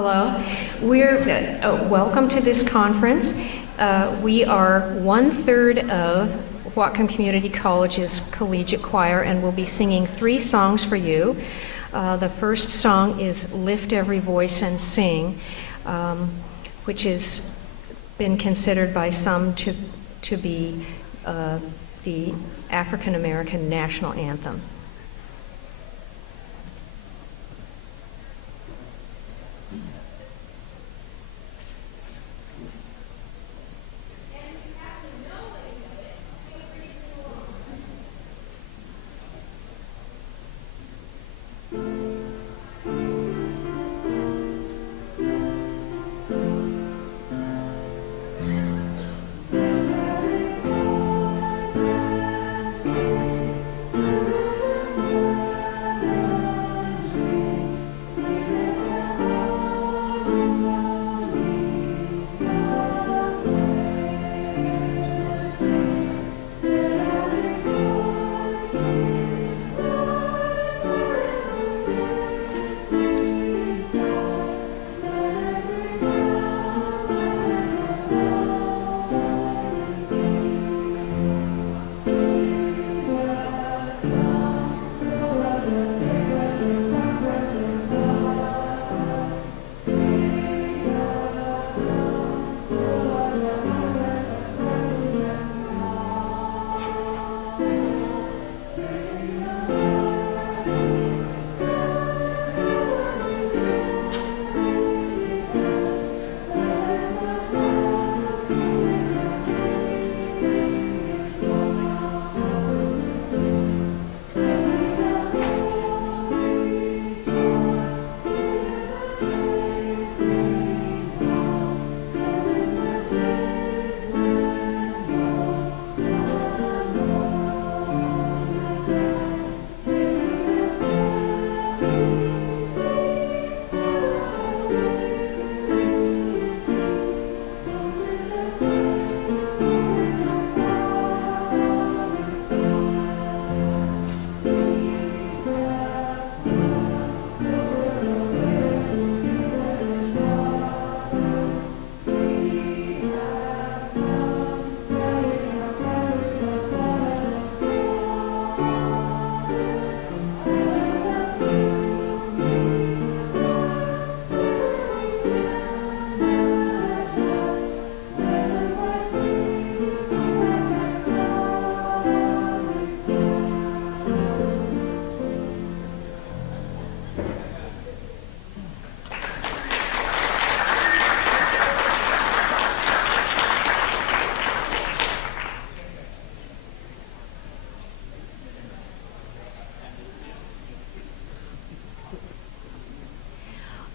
Hello. We're welcome to this conference. We are 1/3 of Whatcom Community College's collegiate choir, and we'll be singing 3 songs for you. The first song is "Lift Every Voice and Sing," which has been considered by some to be the African American national anthem.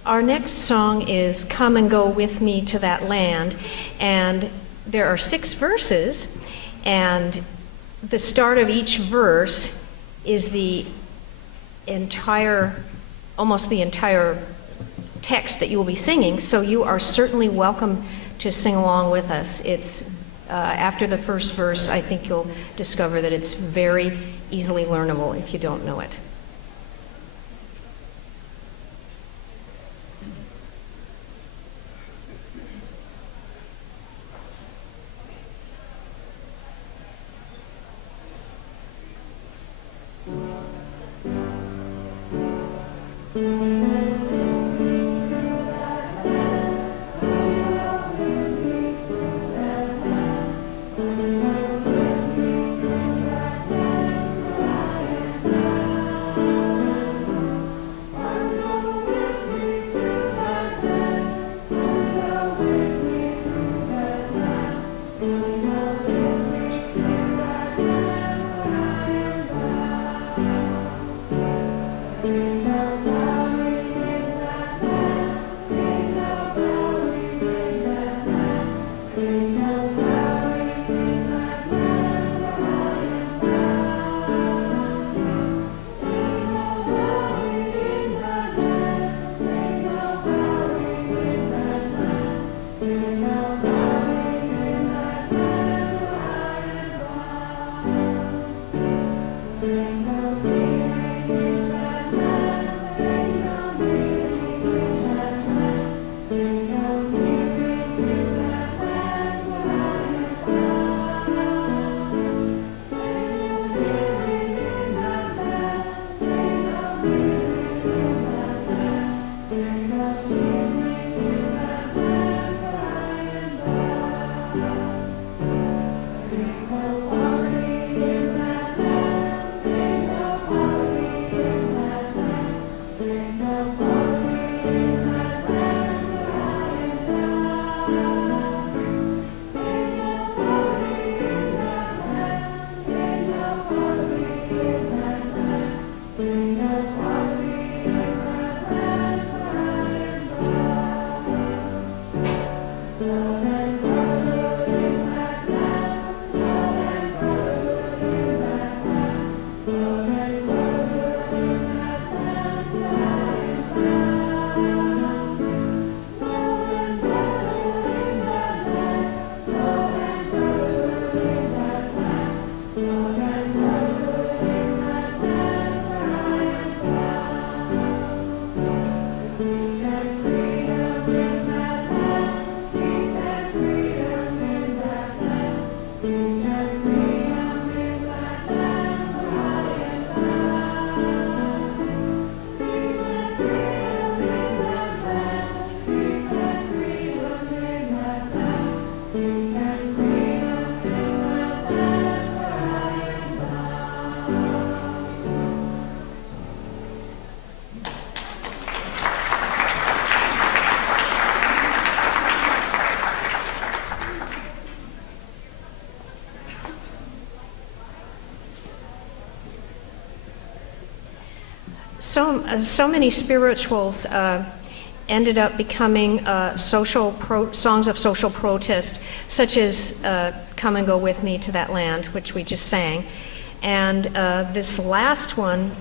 Our next song is "Come and Go With Me to That Land," and there are 6 verses, and the start of each verse is almost the entire text that you will be singing, so you are certainly welcome to sing along with us. It's after the first verse, I think you'll discover that it's very easily learnable if you don't know it. so many spirituals ended up becoming songs of social protest, such as Come and Go With Me to That Land, which we just sang. And this last one,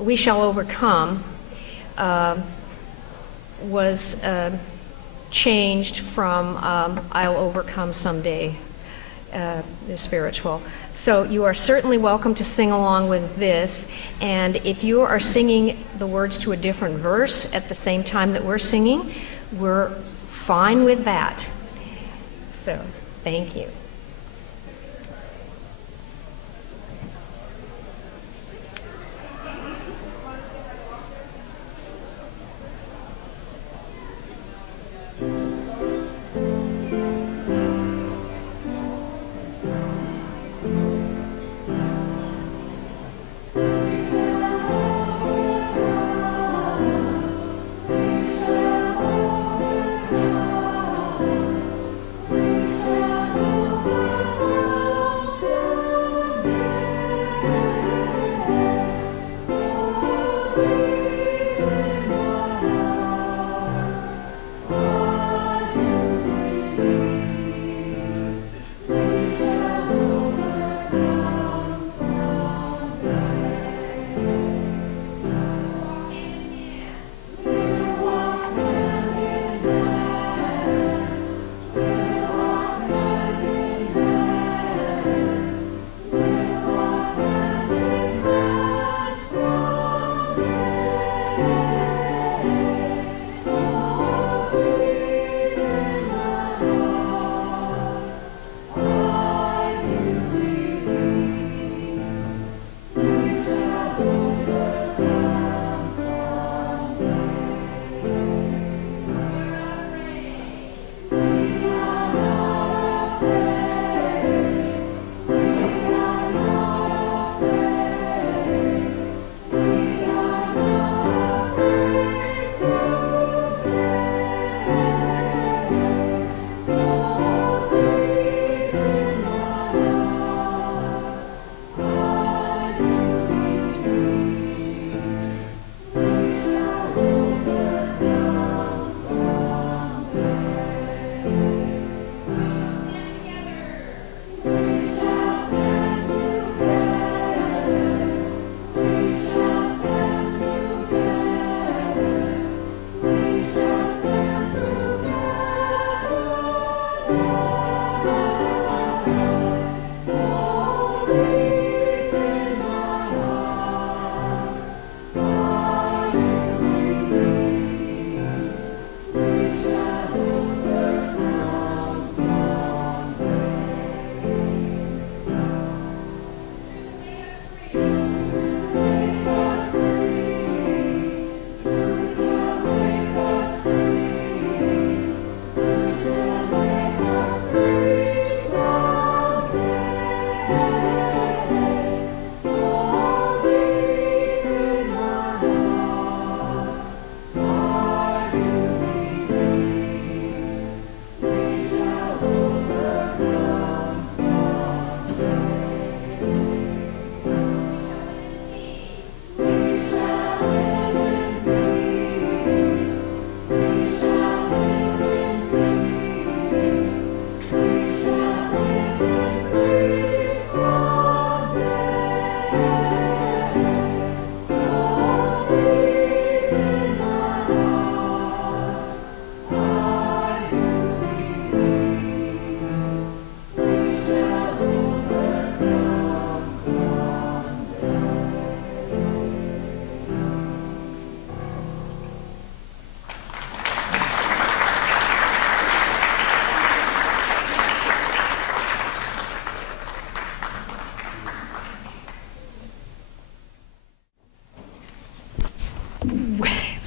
We Shall Overcome, was changed from I'll Overcome Someday, the spiritual. So you are certainly welcome to sing along with this, and if you are singing the words to a different verse at the same time that we're singing, we're fine with that. So, thank you.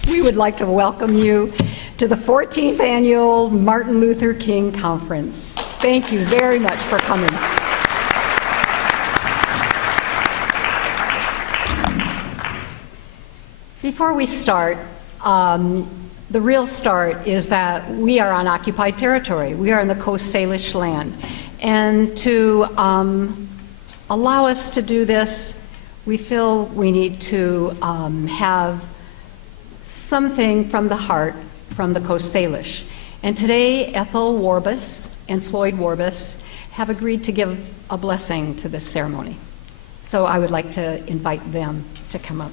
We would like to welcome you to the 14th Annual Martin Luther King Conference. Thank you very much for coming. Before we start, the real start is that we are on occupied territory. We are in the Coast Salish land. And to allow us to do this, we feel we need to have something from the heart from the Coast Salish. And today, Ethel Warbus and Floyd Warbus have agreed to give a blessing to this ceremony. So I would like to invite them to come up.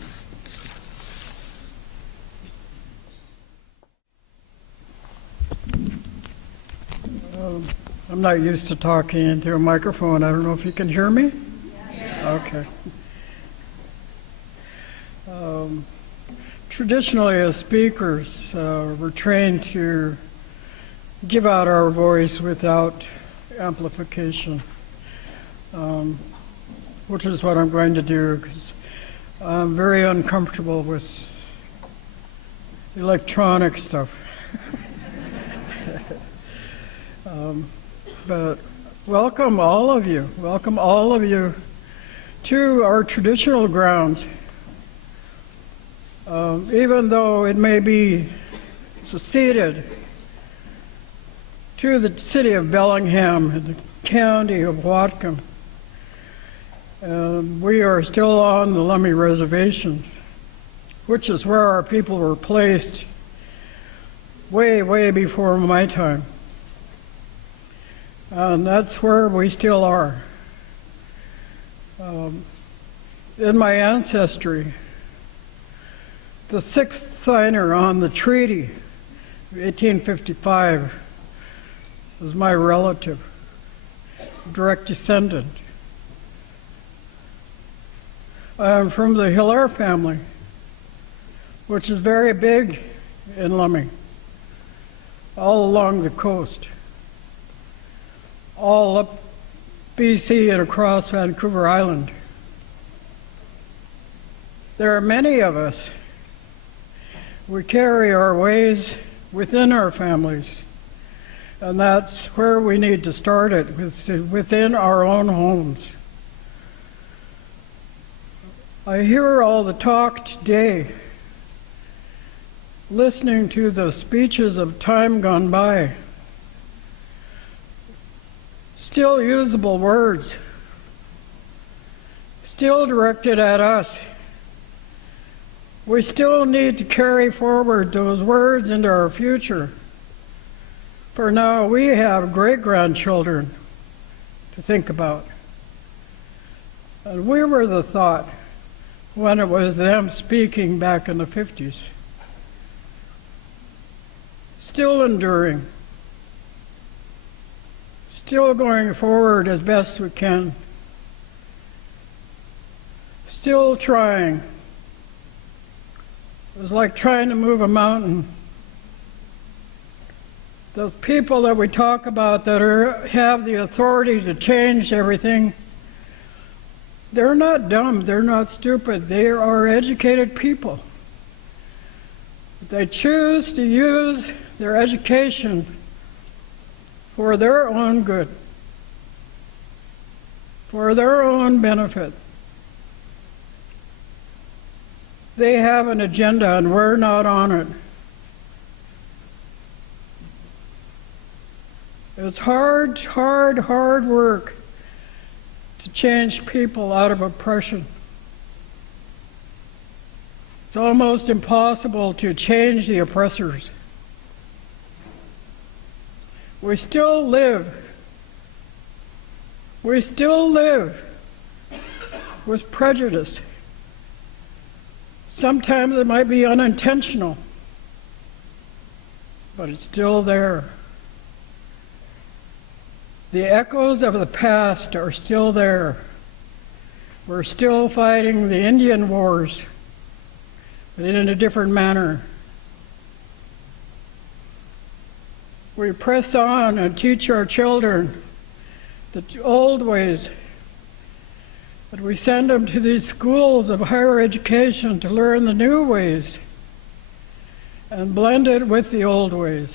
I'm not used to talking into a microphone. I don't know if you can hear me? Yeah. Okay. Traditionally, as speakers, we're trained to give out our voice without amplification, which is what I'm going to do, because I'm very uncomfortable with electronic stuff. But welcome all of you to our traditional grounds. Even though it may be seceded to the city of Bellingham and the county of Whatcom, we are still on the Lummi Reservation, which is where our people were placed way, way before my time. And that's where we still are. In my ancestry, the sixth signer on the treaty of 1855 was my relative, direct descendant. I'm from the Hilaire family, which is very big in Lummi, all along the coast, all up BC and across Vancouver Island. There are many of us. We carry our ways within our families, and that's where we need to start it, within our own homes. I hear all the talk today, listening to the speeches of time gone by, still usable words, still directed at us. We still need to carry forward those words into our future. For now, we have great-grandchildren to think about. And we were the thought when it was them speaking back in the 50s. Still enduring. Still going forward as best we can. Still trying. It was like trying to move a mountain. Those people that we talk about that have the authority to change everything, they're not dumb, they're not stupid, they are educated people. They choose to use their education for their own good, for their own benefit. They have an agenda and we're not on it. It's hard work to change people out of oppression. It's almost impossible to change the oppressors. We still live with prejudice. Sometimes it might be unintentional, but it's still there. The echoes of the past are still there. We're still fighting the Indian wars, but in a different manner. We press on and teach our children the old ways, but we send them to these schools of higher education to learn the new ways and blend it with the old ways.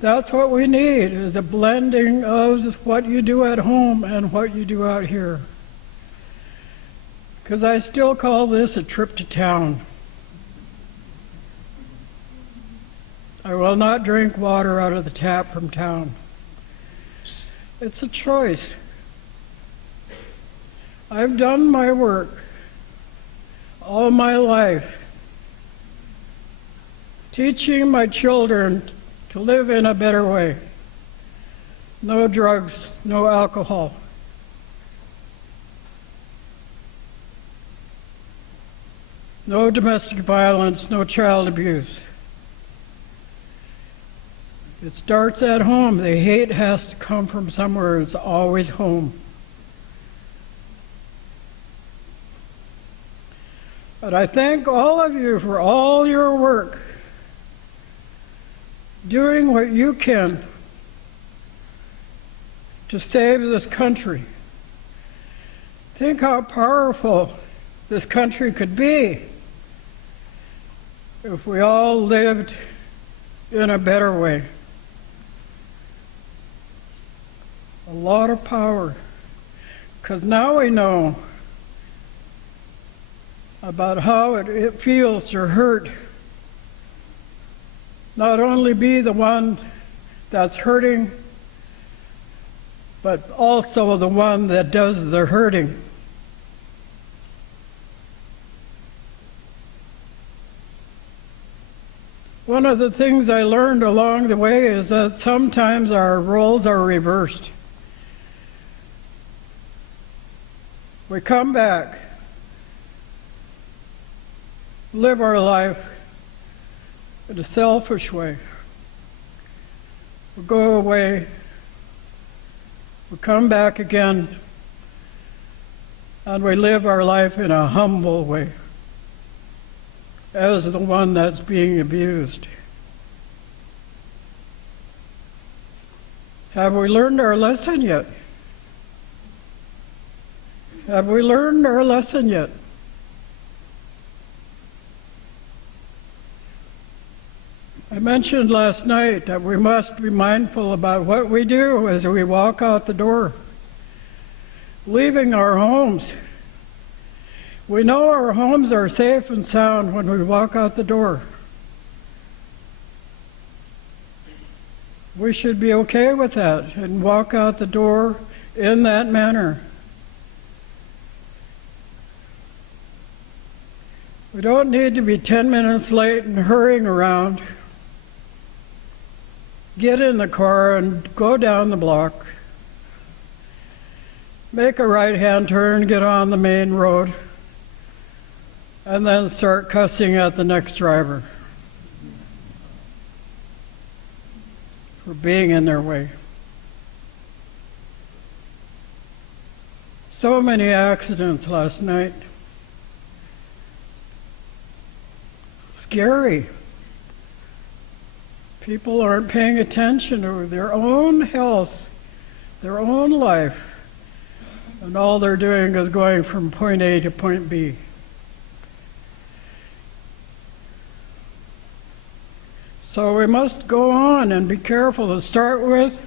That's what we need, is a blending of what you do at home and what you do out here. Because I still call this a trip to town. I will not drink water out of the tap from town. It's a choice. I've done my work all my life, teaching my children to live in a better way. No drugs, no alcohol. No domestic violence, no child abuse. It starts at home. The hate has to come from somewhere. It's always home. But I thank all of you for all your work, doing what you can to save this country. Think how powerful this country could be if we all lived in a better way. A lot of power, because now we know about how it feels to hurt. Not only be the one that's hurting, but also the one that does the hurting. One of the things I learned along the way is that sometimes our roles are reversed. We come back, live our life in a selfish way. We go away, we come back again, and we live our life in a humble way, as the one that's being abused. Have we learned our lesson yet? Have we learned our lesson yet? I mentioned last night that we must be mindful about what we do as we walk out the door, leaving our homes. We know our homes are safe and sound when we walk out the door. We should be okay with that and walk out the door in that manner. We don't need to be 10 minutes late and hurrying around. Get in the car and go down the block. Make a right-hand turn, get on the main road, and then start cussing at the next driver for being in their way. So many accidents last night. Scary. People aren't paying attention to their own health, their own life, and all they're doing is going from point A to point B. So we must go on and be careful to start with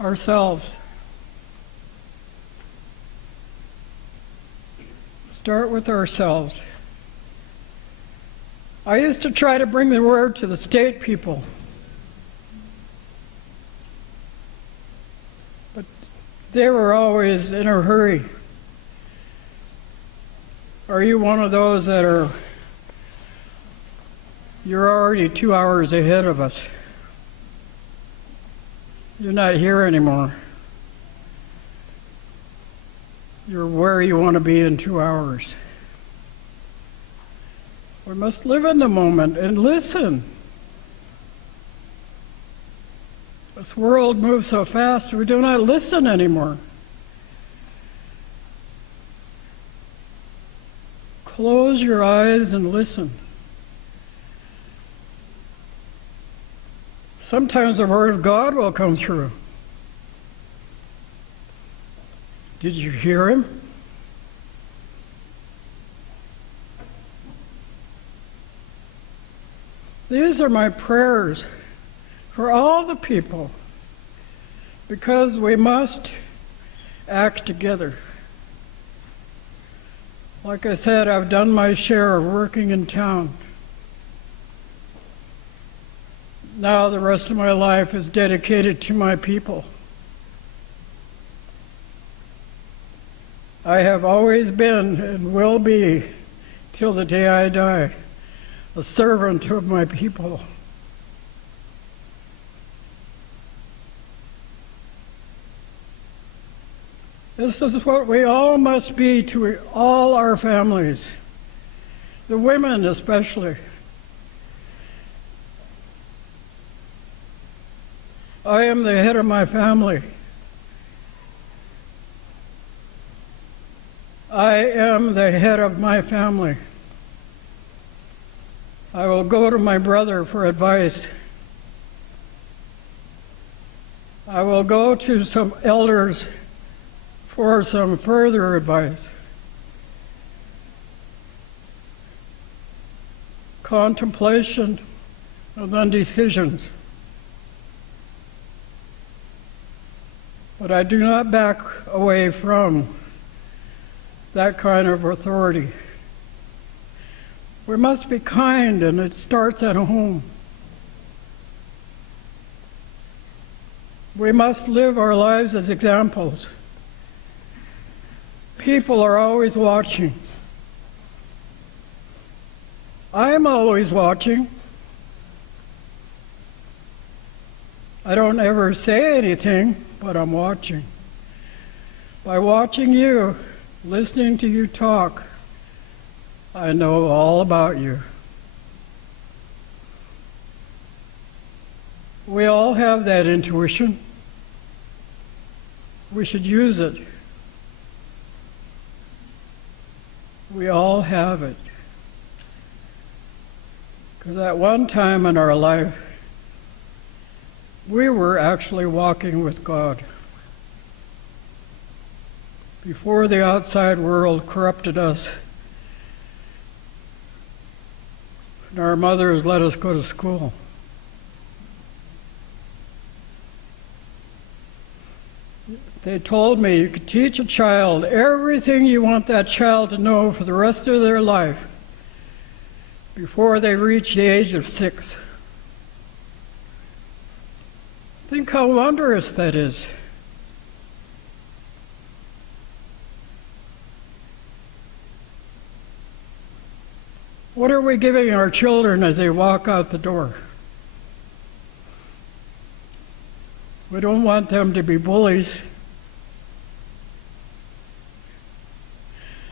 ourselves. Start with ourselves. I used to try to bring the word to the state people, but they were always in a hurry. Are you one of those that you're already 2 hours ahead of us? You're not here anymore. You're where you want to be in 2 hours. We must live in the moment and listen. This world moves so fast, we do not listen anymore. Close your eyes and listen. Sometimes the Word of God will come through. Did you hear Him? These are my prayers for all the people, because we must act together. Like I said, I've done my share of working in town. Now the rest of my life is dedicated to my people. I have always been and will be, till the day I die, a servant of my people. This is what we all must be to all our families, the women especially. I am the head of my family. I am the head of my family. I will go to my brother for advice. I will go to some elders for some further advice. Contemplation and then decisions. But I do not back away from that kind of authority. We must be kind, and it starts at home. We must live our lives as examples. People are always watching. I'm always watching. I don't ever say anything, but I'm watching. By watching you, listening to you talk, I know all about you. We all have that intuition. We should use it. We all have it. Because at one time in our life, we were actually walking with God. Before the outside world corrupted us, and our mothers let us go to school. They told me you could teach a child everything you want that child to know for the rest of their life before they reach the age of 6. Think how wondrous that is. What are we giving our children as they walk out the door? We don't want them to be bullies.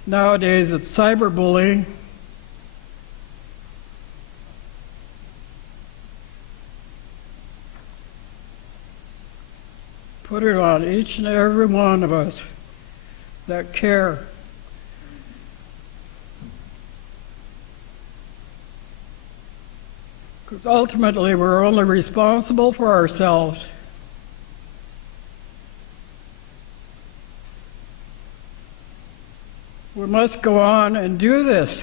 Nowadays it's cyberbullying. Put it on each and every one of us that care. Because ultimately we're only responsible for ourselves. We must go on and do this.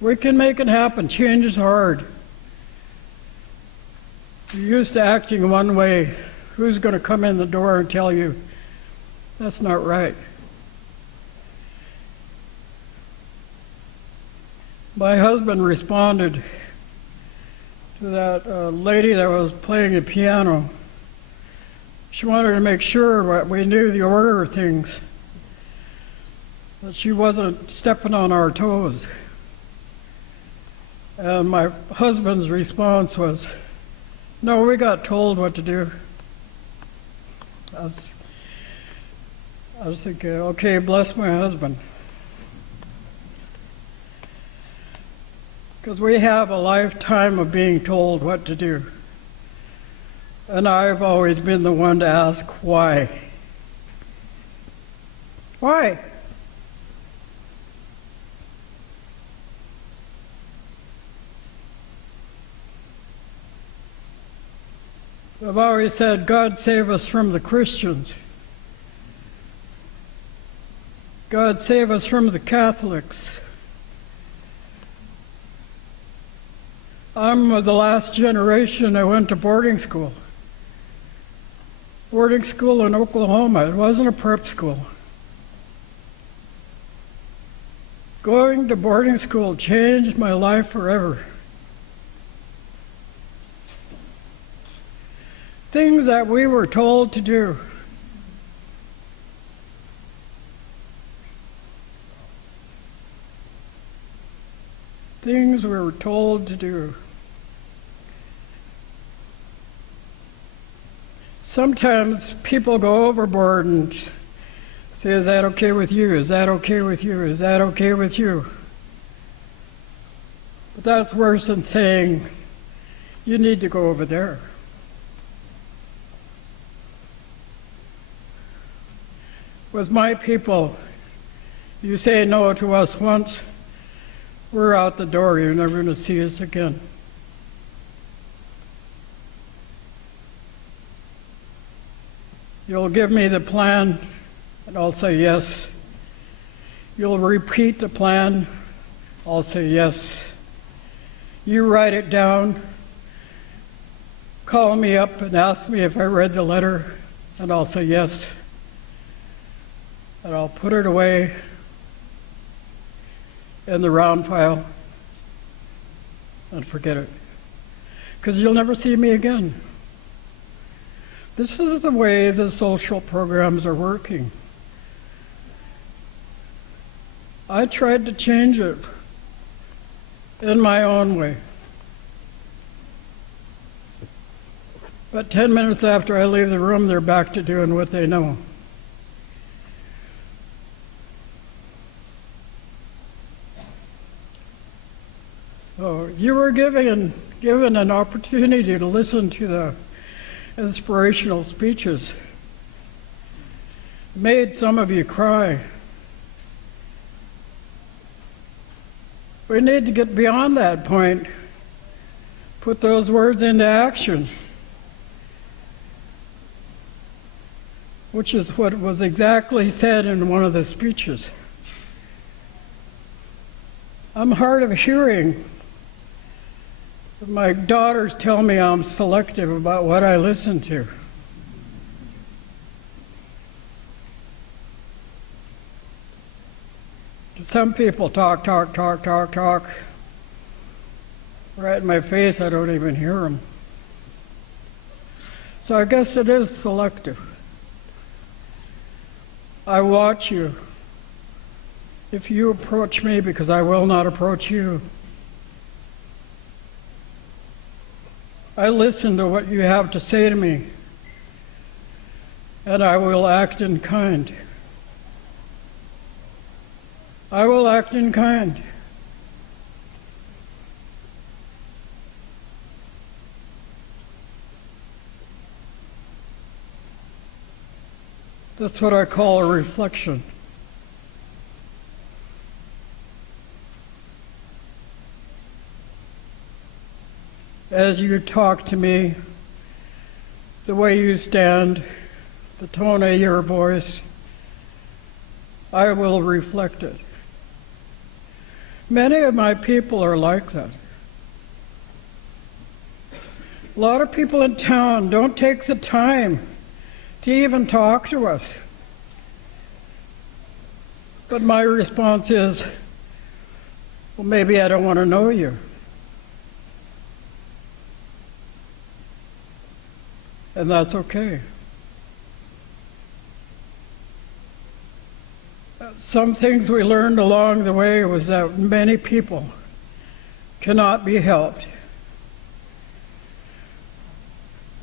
We can make it happen. Change is hard. You're used to acting one way. Who's going to come in the door and tell you that's not right? My husband responded to that lady that was playing the piano. She wanted to make sure that we knew the order of things, that she wasn't stepping on our toes. And my husband's response was, "No, we got told what to do." I was thinking, okay, bless my husband. Because we have a lifetime of being told what to do. And I've always been the one to ask why. Why? I've always said, God save us from the Christians. God save us from the Catholics. I'm of the last generation that went to boarding school. Boarding school in Oklahoma. It wasn't a prep school. Going to boarding school changed my life forever. Things that we were told to do. things we were told to do. Sometimes people go overboard and say, is that okay with you? Is that okay with you? Is that okay with you? But that's worse than saying, you need to go over there. With my people, you say no to us once, we're out the door. You're never going to see us again. You'll give me the plan, and I'll say yes. You'll repeat the plan, I'll say yes. You write it down, call me up and ask me if I read the letter, and I'll say yes. And I'll put it away in the round file and forget it. Because you'll never see me again. This is the way the social programs are working. I tried to change it in my own way. But 10 minutes after I leave the room, they're back to doing what they know. So you were given an opportunity to listen to the inspirational speeches. Made some of you cry. We need to get beyond that point, put those words into action, which is what was exactly said in one of the speeches. I'm hard of hearing. My daughters tell me I'm selective about what I listen to. Some people talk. Right in my face, I don't even hear them. So I guess it is selective. I watch you. If you approach me, because I will not approach you. I listen to what you have to say to me, and I will act in kind. I will act in kind. That's what I call a reflection. As you talk to me, the way you stand, the tone of your voice, I will reflect it. Many of my people are like that. A lot of people in town don't take the time to even talk to us. But my response is, well, maybe I don't want to know you. And that's okay. Some things we learned along the way was that many people cannot be helped.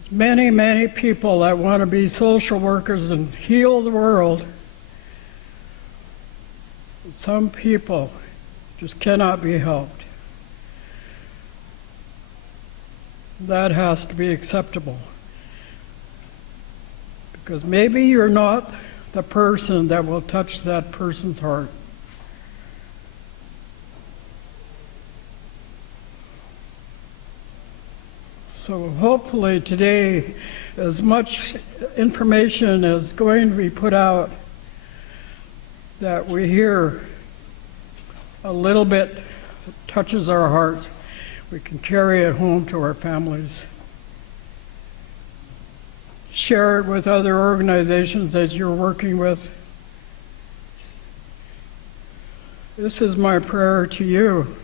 There's many people that want to be social workers and heal the world. Some people just cannot be helped. That has to be acceptable. Because maybe you're not the person that will touch that person's heart. So hopefully today, as much information is going to be put out, that we hear a little bit that touches our hearts, we can carry it home to our families. Share it with other organizations that you're working with. This is my prayer to you.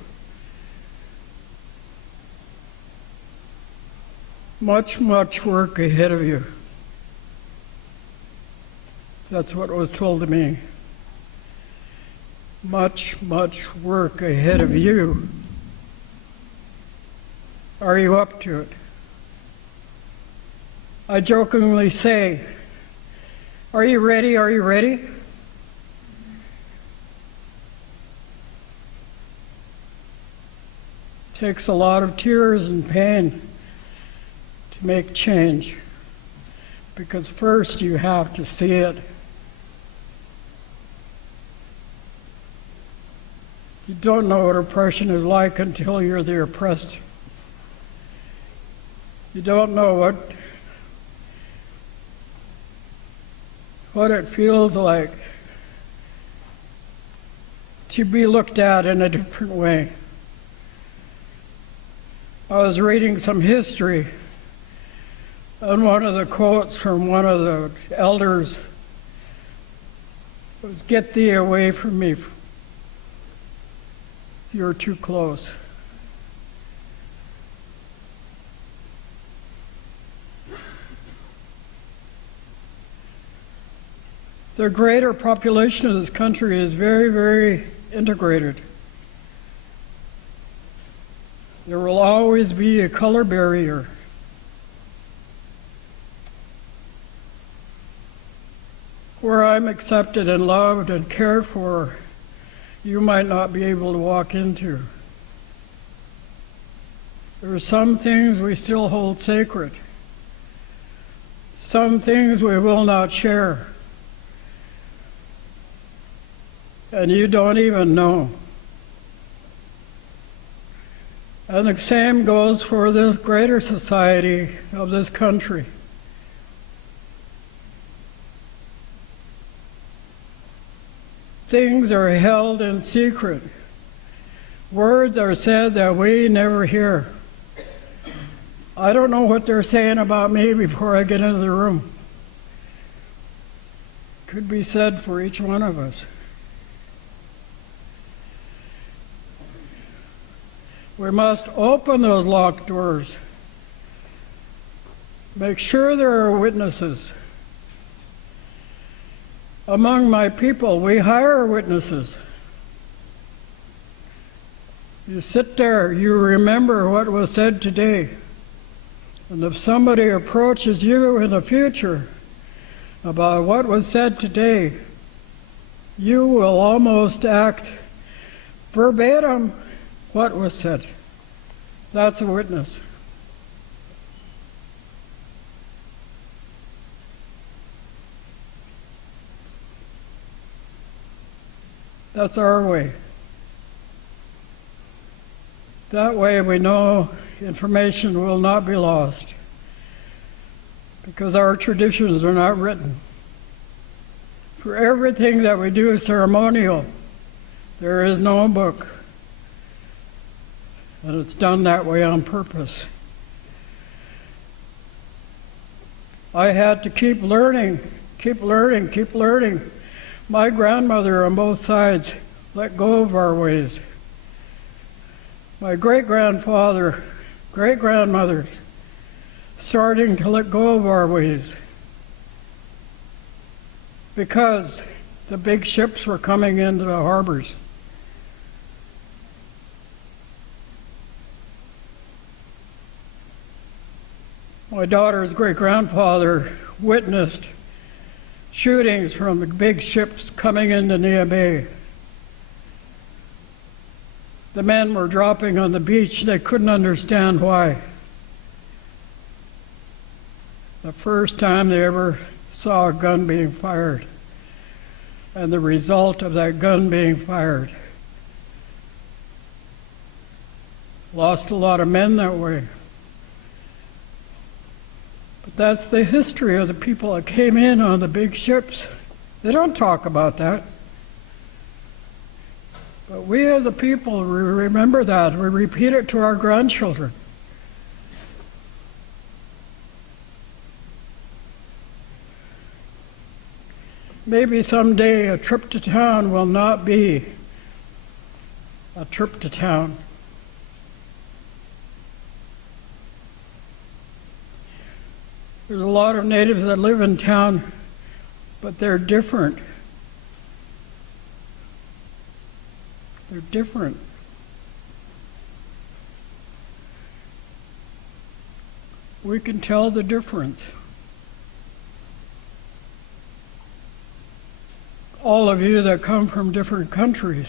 Much work ahead of you. That's what was told to me. Much work ahead of you. Are you up to it? I jokingly say, are you ready? Are you ready? It takes a lot of tears and pain to make change, because first you have to see it. You don't know what oppression is like until you're the oppressed. You don't know what it feels like to be looked at in a different way. I was reading some history, and one of the quotes from one of the elders was, "Get thee away from me. You're too close." The greater population of this country is very, very integrated. There will always be a color barrier. Where I'm accepted and loved and cared for, you might not be able to walk into. There are some things we still hold sacred. Some things we will not share. And you don't even know. And the same goes for the greater society of this country. Things are held in secret. Words are said that we never hear. I don't know what they're saying about me before I get into the room. Could be said for each one of us. We must open those locked doors. Make sure there are witnesses. Among my people, we hire witnesses. You sit there, you remember what was said today. And if somebody approaches you in the future about what was said today, you will almost act verbatim what was said. That's a witness. That's our way. That way we know information will not be lost, because our traditions are not written. For everything that we do ceremonial, there is no book. And it's done that way on purpose. I had to keep learning. My grandmother on both sides let go of our ways. My great-grandfather, great-grandmothers, starting to let go of our ways, because the big ships were coming into the harbors. My daughter's great-grandfather witnessed shootings from the big ships coming into Nia Bay. The men were dropping on the beach. They couldn't understand why. The first time they ever saw a gun being fired, and the result of that gun being fired. Lost a lot of men that way. But that's the history of the people that came in on the big ships. They don't talk about that. But we as a people, we remember that. We repeat it to our grandchildren. Maybe someday a trip to town will not be a trip to town. There's a lot of natives that live in town, but they're different. They're different. we can tell the difference. All of you that come from different countries,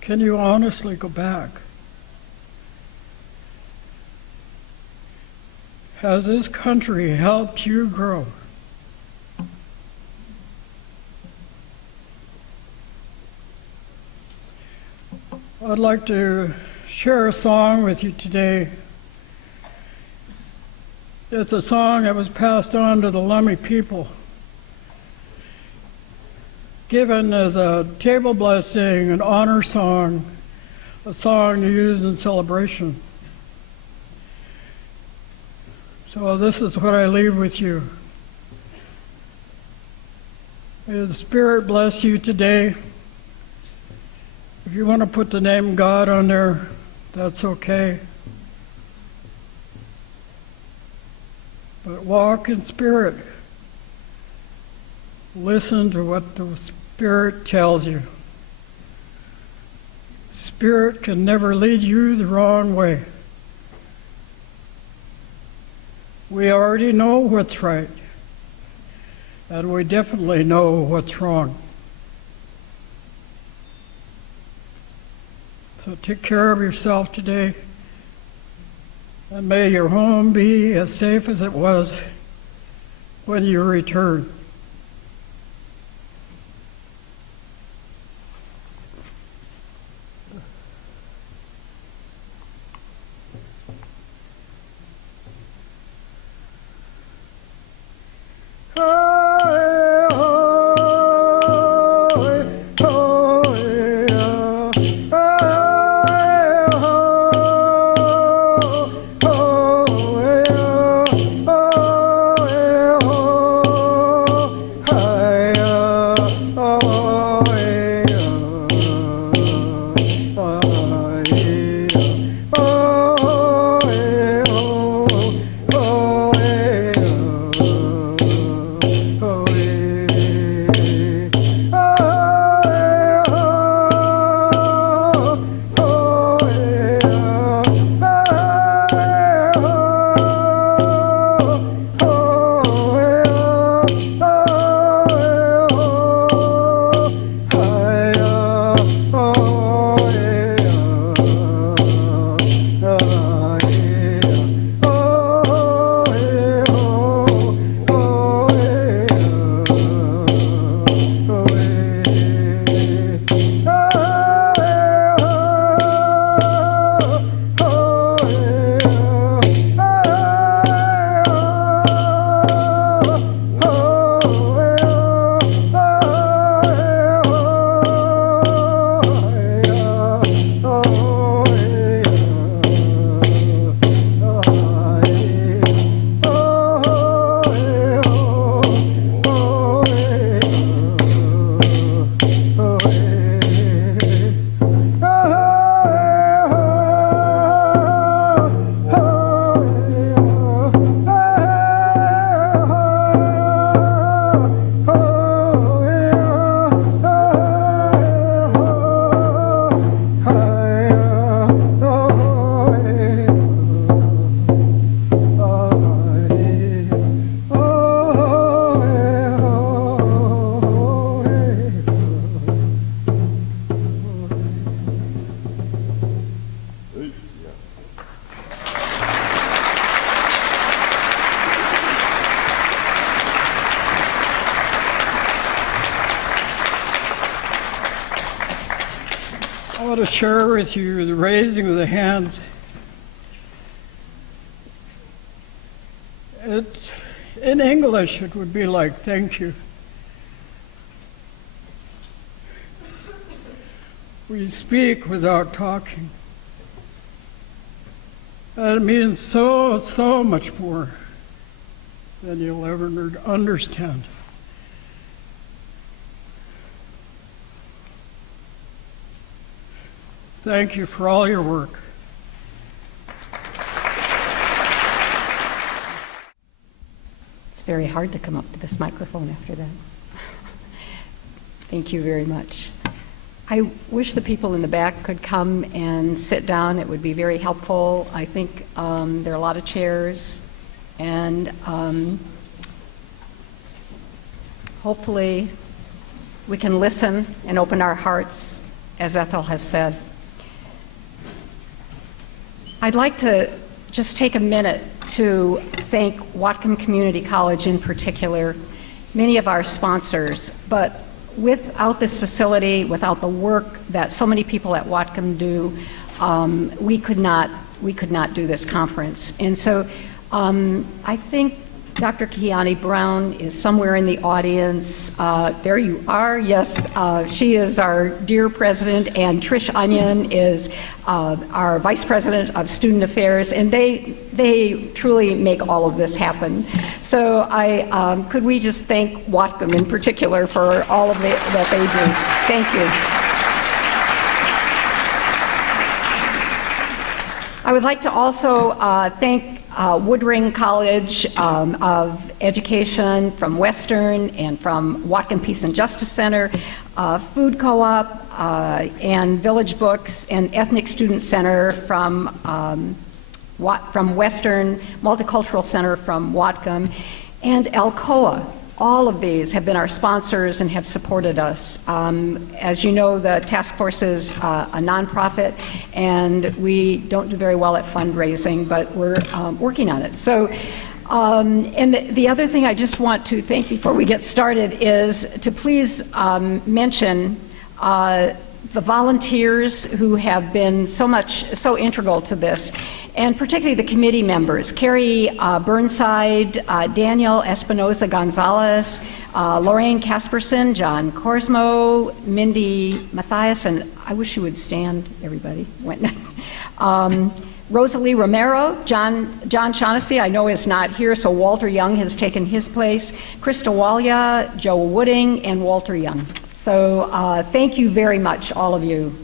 can you honestly go back? Has this country helped you grow? I'd like to share a song with you today. It's a song that was passed on to the Lummi people, given as a table blessing, an honor song, a song to use in celebration. So this is what I leave with you. May the Spirit bless you today. If you want to put the name God on there, that's okay. But walk in Spirit. Listen to what the Spirit tells you. Spirit can never lead you the wrong way. We already know what's right, and we definitely know what's wrong. So take care of yourself today, and may your home be as safe as it was when you return. I want to share with you the raising of the hands. It's, in English, it would be like, thank you. We speak without talking. And it means so, so much more than you'll ever understand. Thank you for all your work. It's very hard to come up to this microphone after that. Thank you very much. I wish the people in the back could come and sit down. It would be very helpful. I think there are a lot of chairs, and hopefully we can listen and open our hearts, as Ethel has said. I'd like to just take a minute to thank Whatcom Community College in particular, many of our sponsors, but without this facility, without the work that so many people at Whatcom do, we could not do this conference. And so I think Dr. Kiani Brown is somewhere in the audience. There you are. Yes, she is our dear president, and Trish Onion is our vice president of student affairs, and they truly make all of this happen. So could we just thank Whatcom in particular for all of that they do. Thank you. I would like to also thank Woodring College of Education from Western and from Whatcom Peace and Justice Center, Food Co-op and Village Books and Ethnic Student Center from Western, Multicultural Center from Whatcom, and Alcoa. All of these have been our sponsors and have supported us. As you know, the task force is a nonprofit, and we don't do very well at fundraising, but we're working on it. So, and the other thing I just want to thank before we get started is to please mention the volunteers who have been so integral to this, and particularly the committee members, Carrie Burnside, Daniel Espinoza Gonzalez, Lorraine Casperson, John Corsmo, Mindy Mathias, and I wish you would stand, everybody. Rosalie Romero, John Shaughnessy, I know is not here, so Walter Young has taken his place, Krista Walia, Joe Wooding, and Walter Young. So thank you very much, all of you.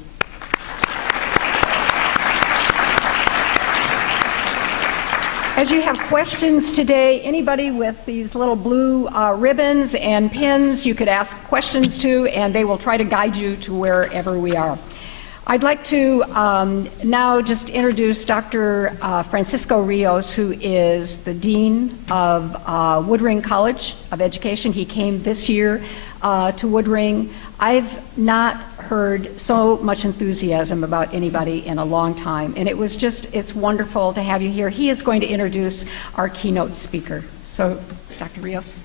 As you have questions today, anybody with these little blue ribbons and pins, you could ask questions to, and they will try to guide you to wherever we are. I'd like to now just introduce Dr. Francisco Rios, who is the Dean of Woodring College of Education. He came this year to Woodring. I've not heard so much enthusiasm about anybody in a long time, and it's wonderful to have you here. He is going to introduce our keynote speaker. So, Dr. Rios.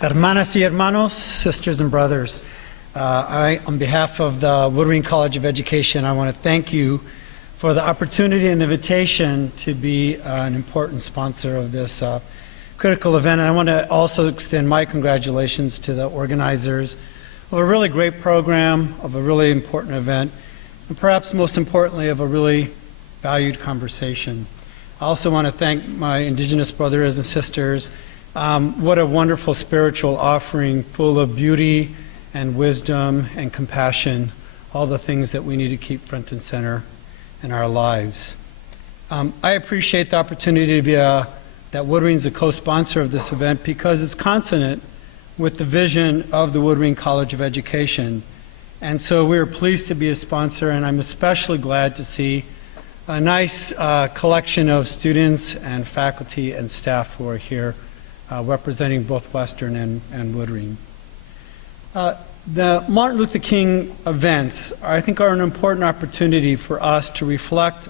Hermanas y hermanos, sisters and brothers, on behalf of the Woodring College of Education, I want to thank you for the opportunity and invitation to be an important sponsor of this critical event. And I want to also extend my congratulations to the organizers of a really great program, of a really important event, and perhaps most importantly, of a really valued conversation. I also want to thank my Indigenous brothers and sisters. What a wonderful spiritual offering, full of beauty and wisdom and compassion, all the things that we need to keep front and center in our lives. I appreciate the opportunity to be that Woodring is a co-sponsor of this event because it's consonant with the vision of the Woodring College of Education. And so we are pleased to be a sponsor, and I'm especially glad to see a nice collection of students and faculty and staff who are here representing both Western and Woodring. The Martin Luther King events, I think, are an important opportunity for us to reflect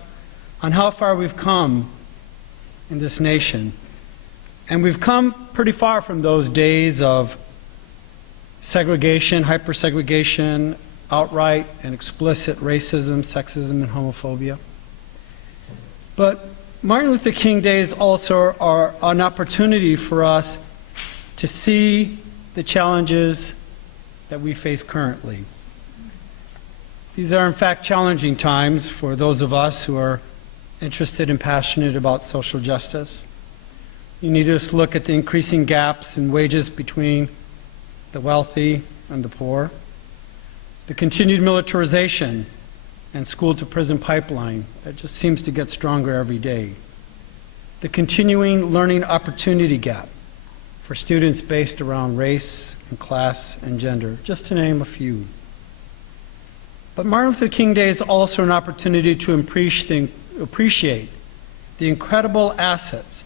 on how far we've come in this nation. And we've come pretty far from those days of segregation, hyper-segregation, outright and explicit racism, sexism, and homophobia. But Martin Luther King days also are an opportunity for us to see the challenges that we face currently. These are in fact challenging times for those of us who are interested and passionate about social justice. You need to just look at the increasing gaps in wages between the wealthy and the poor, the continued militarization and school-to-prison pipeline that just seems to get stronger every day, the continuing learning opportunity gap, for students based around race and class and gender, just to name a few. But Martin Luther King Day is also an opportunity to appreciate the incredible assets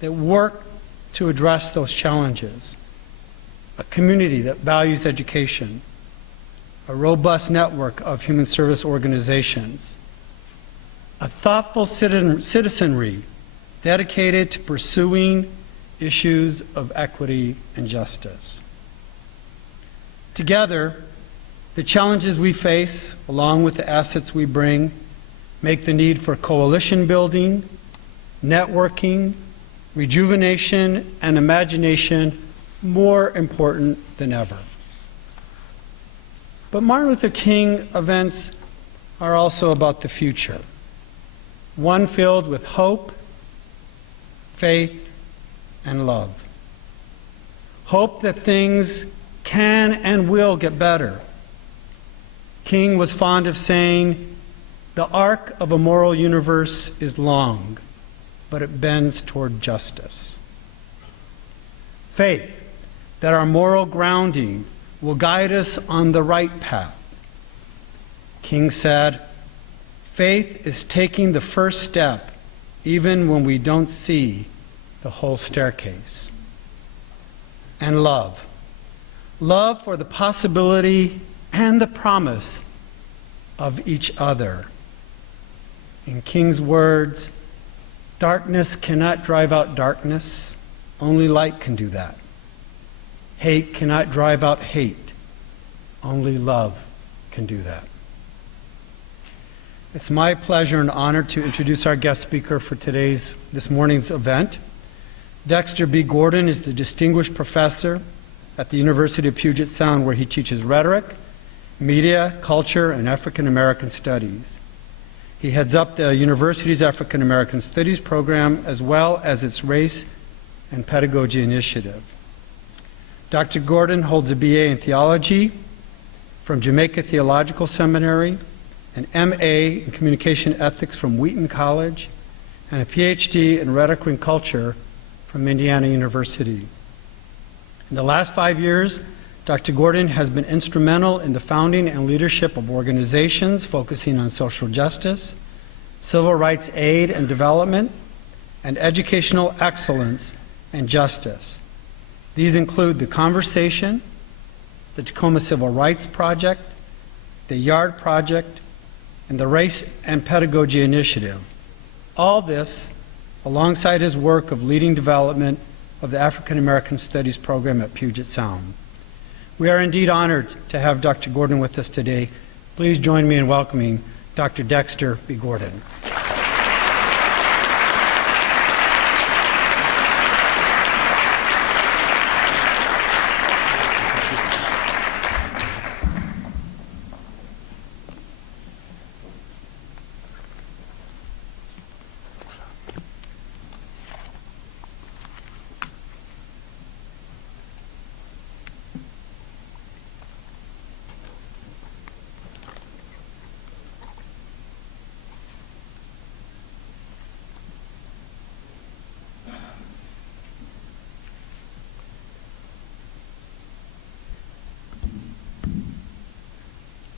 that work to address those challenges. A community that values education, a robust network of human service organizations, a thoughtful citizenry dedicated to pursuing issues of equity and justice. Together, the challenges we face, along with the assets we bring, make the need for coalition building, networking, rejuvenation, and imagination more important than ever. But Martin Luther King events are also about the future, one filled with hope, faith, and love. Hope that things can and will get better. King was fond of saying, "The arc of a moral universe is long, but it bends toward justice." Faith, that our moral grounding will guide us on the right path. King said, "Faith is taking the first step even when we don't see the whole staircase." And love. Love for the possibility and the promise of each other. In King's words, darkness cannot drive out darkness, only light can do that. Hate cannot drive out hate, only love can do that. It's my pleasure and honor to introduce our guest speaker for this morning's event. Dexter B. Gordon is the Distinguished Professor at the University of Puget Sound, where he teaches rhetoric, media, culture, and African American studies. He heads up the university's African American Studies program, as well as its Race and Pedagogy initiative. Dr. Gordon holds a BA in Theology from Jamaica Theological Seminary, an MA in Communication Ethics from Wheaton College, and a PhD in Rhetoric and Culture from Indiana University. In the last 5 years, Dr. Gordon has been instrumental in the founding and leadership of organizations focusing on social justice, civil rights aid and development, and educational excellence and justice. These include The Conversation, the Tacoma Civil Rights Project, the YARD Project, and the Race and Pedagogy Initiative. All this alongside his work of leading development of the African American Studies program at Puget Sound. We are indeed honored to have Dr. Gordon with us today. Please join me in welcoming Dr. Dexter B. Gordon.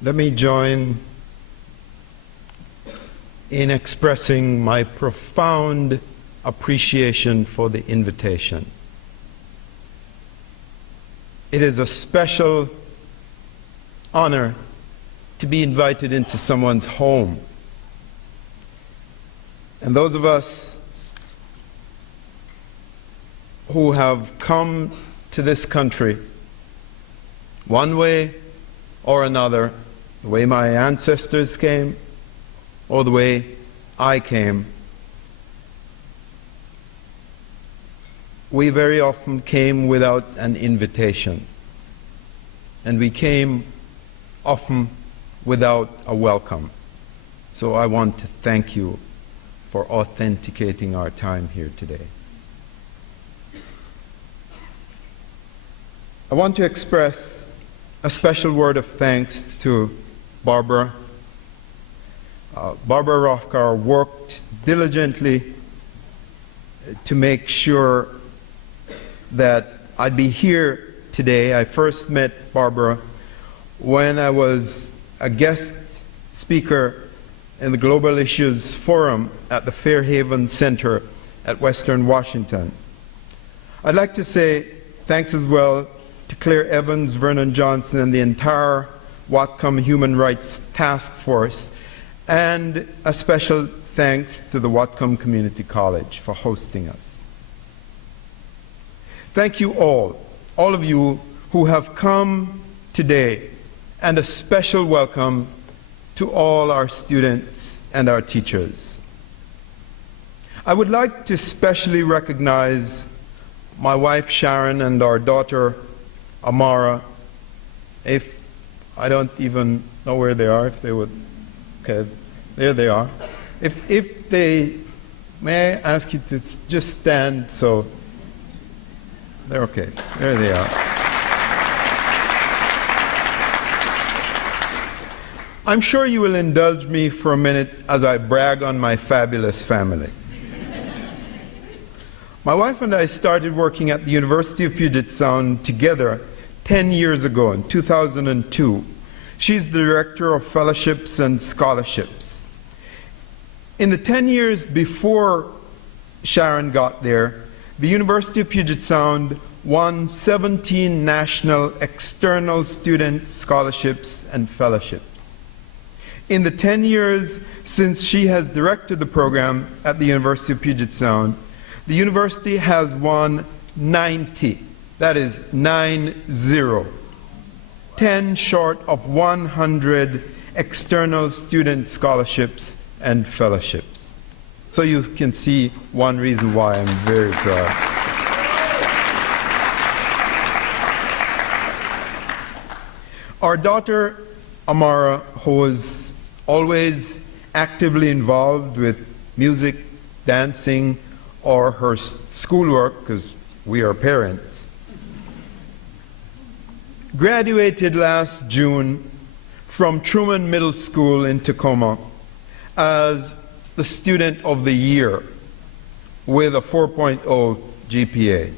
Let me join in expressing my profound appreciation for the invitation. It is a special honor to be invited into someone's home. And those of us who have come to this country one way or another, the way my ancestors came, or the way I came, we very often came without an invitation. And we came often without a welcome. So I want to thank you for authenticating our time here today. I want to express a special word of thanks to Barbara. Barbara Rothkar worked diligently to make sure that I'd be here today. I first met Barbara when I was a guest speaker in the Global Issues Forum at the Fairhaven Center at Western Washington. I'd like to say thanks as well to Claire Evans, Vernon Johnson, and the entire Whatcom Human Rights Task Force, and a special thanks to the Whatcom Community College for hosting us. Thank you all of you who have come today, and a special welcome to all our students and our teachers. I would like to especially recognize my wife Sharon and our daughter Amara. If I don't even know where they are, if they would, okay, there they are. If they, may I ask you to just stand so, they're okay, there they are. I'm sure you will indulge me for a minute as I brag on my fabulous family. My wife and I started working at the University of Puget Sound together 10 years ago in 2002. She's the Director of Fellowships and Scholarships. In the 10 years before Sharon got there, the University of Puget Sound won 17 national external student scholarships and fellowships. In the 10 years since she has directed the program at the University of Puget Sound, the university has won 90, that is 90, 10 short of 100 external student scholarships and fellowships. So you can see one reason why I'm very proud. Our daughter Amara, who was always actively involved with music, dancing, or her schoolwork, because we are parents, graduated last June from Truman Middle School in Tacoma as the Student of the Year with a 4.0 GPA.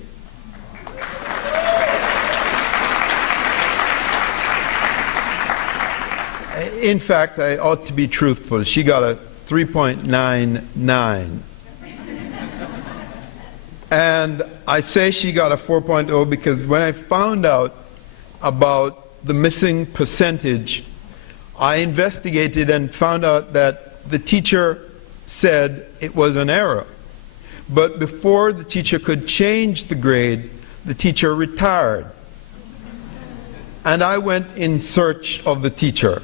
In fact, I ought to be truthful. She got a 3.99. And I say she got a 4.0 because when I found out about the missing percentage, I investigated and found out that the teacher said it was an error. But before the teacher could change the grade, the teacher retired. And I went in search of the teacher.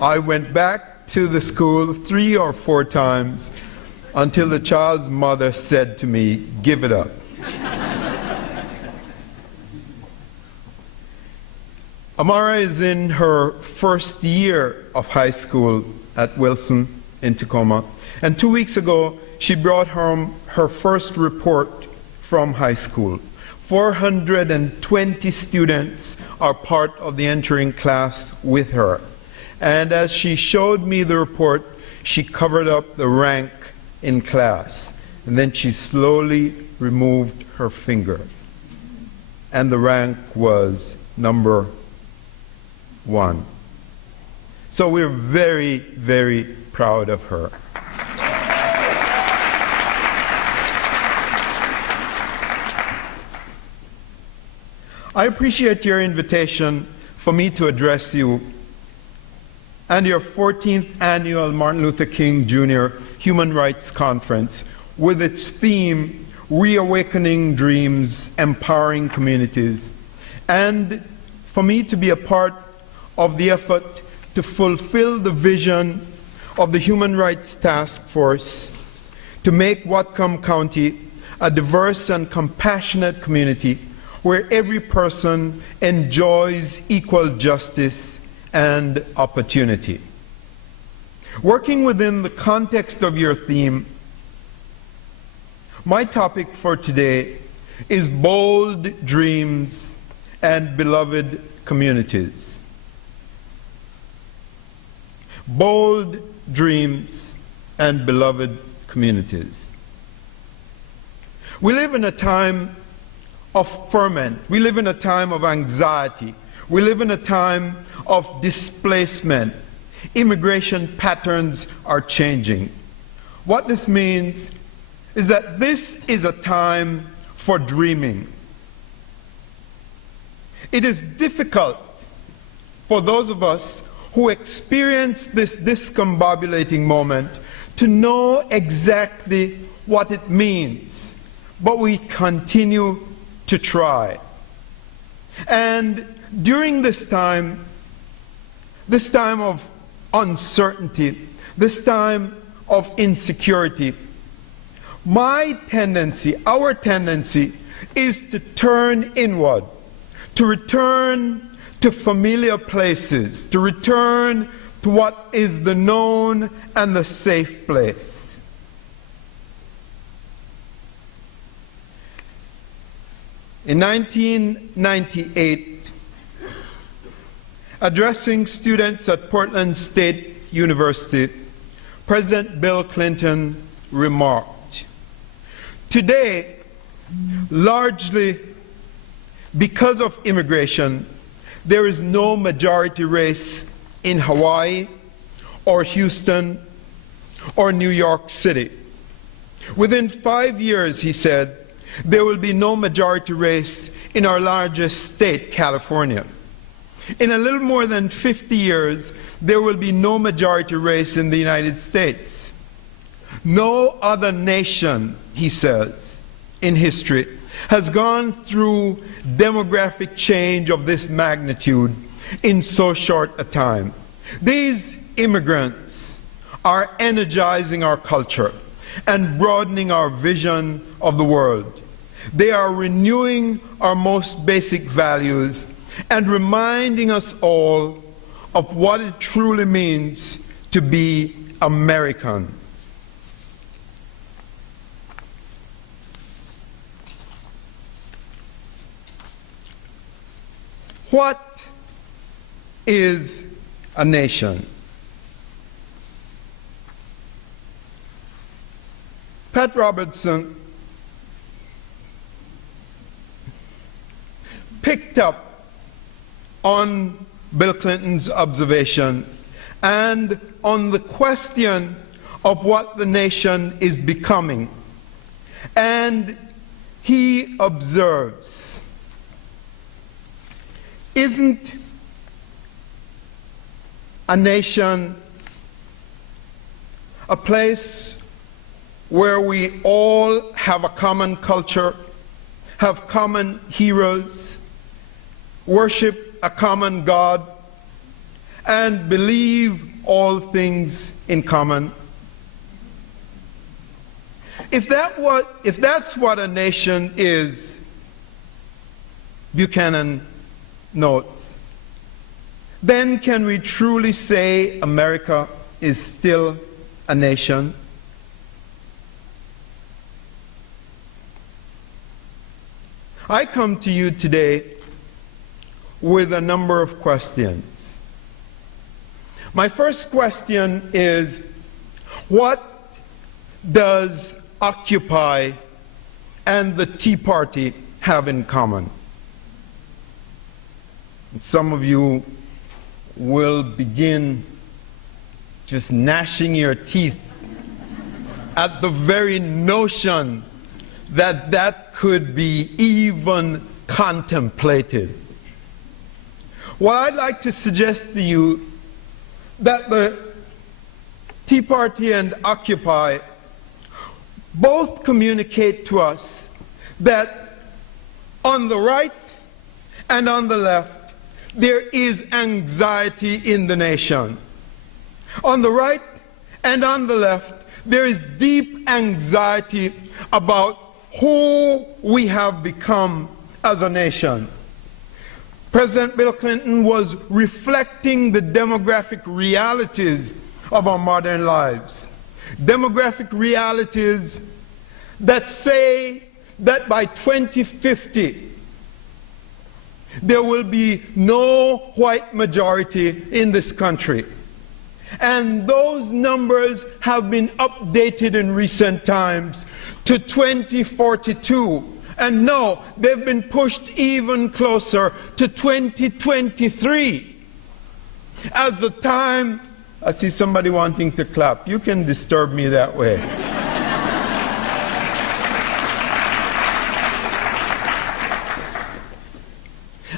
I went back to the school 3 or 4 times until the child's mother said to me, "Give it up." Amara is in her first year of high school at Wilson in Tacoma, and 2 weeks ago she brought home her first report from high school. 420 students are part of the entering class with her. And as she showed me the report, she covered up the rank in class. And then she slowly removed her finger. And the rank was number 1. So we're very, very proud of her. I appreciate your invitation for me to address you and your 14th annual Martin Luther King Jr. Human Rights Conference with its theme, Reawakening Dreams, Empowering Communities, and for me to be a part of the effort to fulfill the vision of the Human Rights Task Force to make Whatcom County a diverse and compassionate community where every person enjoys equal justice and opportunity. Working within the context of your theme, my topic for today is bold dreams and beloved communities. Bold dreams and beloved communities. We live in a time of ferment. We live in a time of anxiety. We live in a time of displacement. Immigration patterns are changing. What this means is that this is a time for dreaming. It is difficult for those of us who experience this discombobulating moment to know exactly what it means, but we continue to try. And during this time of uncertainty, this time of insecurity, our tendency is to turn inward, to return to familiar places, to return to what is the known and the safe place. In 1998, addressing students at Portland State University, President Bill Clinton remarked, "Today, largely because of immigration, there is no majority race in Hawaii or Houston or New York City. Within 5 years," he said, "there will be no majority race in our largest state, California. In a little more than 50 years, there will be no majority race in the United States. No other nation," he says, "in history has gone through demographic change of this magnitude in so short a time. These immigrants are energizing our culture and broadening our vision of the world. They are renewing our most basic values and reminding us all of what it truly means to be American." What is a nation? Pat Robertson picked up on Bill Clinton's observation and on the question of what the nation is becoming. And he observes, "Isn't a nation a place where we all have a common culture, have common heroes, worship a common God, and believe all things in common?" If that's what a nation is, Buchanan notes, then can we truly say America is still a nation? I come to you today with a number of questions. My first question is, what does Occupy and the Tea Party have in common? Some of you will begin just gnashing your teeth at the very notion that that could be even contemplated. Well, I'd like to suggest to you that the Tea Party and Occupy both communicate to us that on the right and on the left, there is anxiety in the nation. On the right and on the left, there is deep anxiety about who we have become as a nation. President Bill Clinton was reflecting the demographic realities of our modern lives. Demographic realities that say that by 2050, there will be no white majority in this country. And those numbers have been updated in recent times to 2042. And now they've been pushed even closer to 2023. At the time, I see somebody wanting to clap. You can disturb me that way.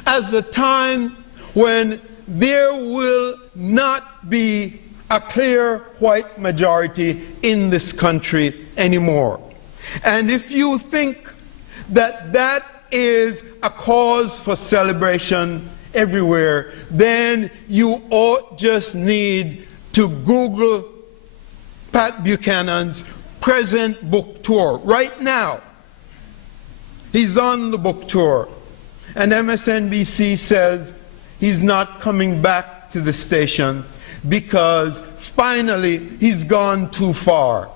As the time when there will not be a clear white majority in this country anymore. And if you think that that is a cause for celebration everywhere, then you ought just need to Google Pat Buchanan's present book tour. Right now, he's on the book tour. And MSNBC says he's not coming back to the station because finally he's gone too far.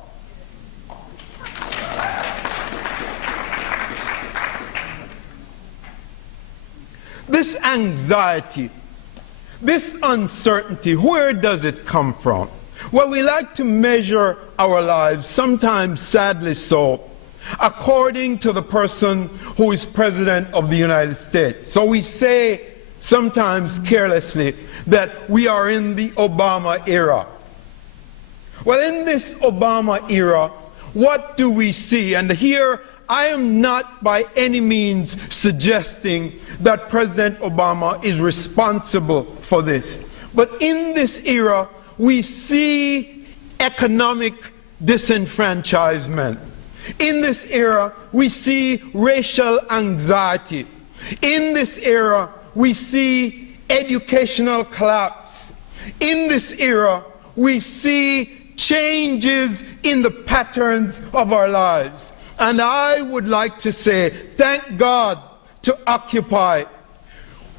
This anxiety, this uncertainty, where does it come from? Well, we like to measure our lives, sometimes sadly so, according to the person who is President of the United States. So we say, sometimes carelessly, that we are in the Obama era. Well, in this Obama era, what do we see? And here, I am not by any means suggesting that President Obama is responsible for this. But in this era, we see economic disenfranchisement. In this era, we see racial anxiety. In this era, we see educational collapse. In this era, we see changes in the patterns of our lives. And I would like to say, thank God to Occupy.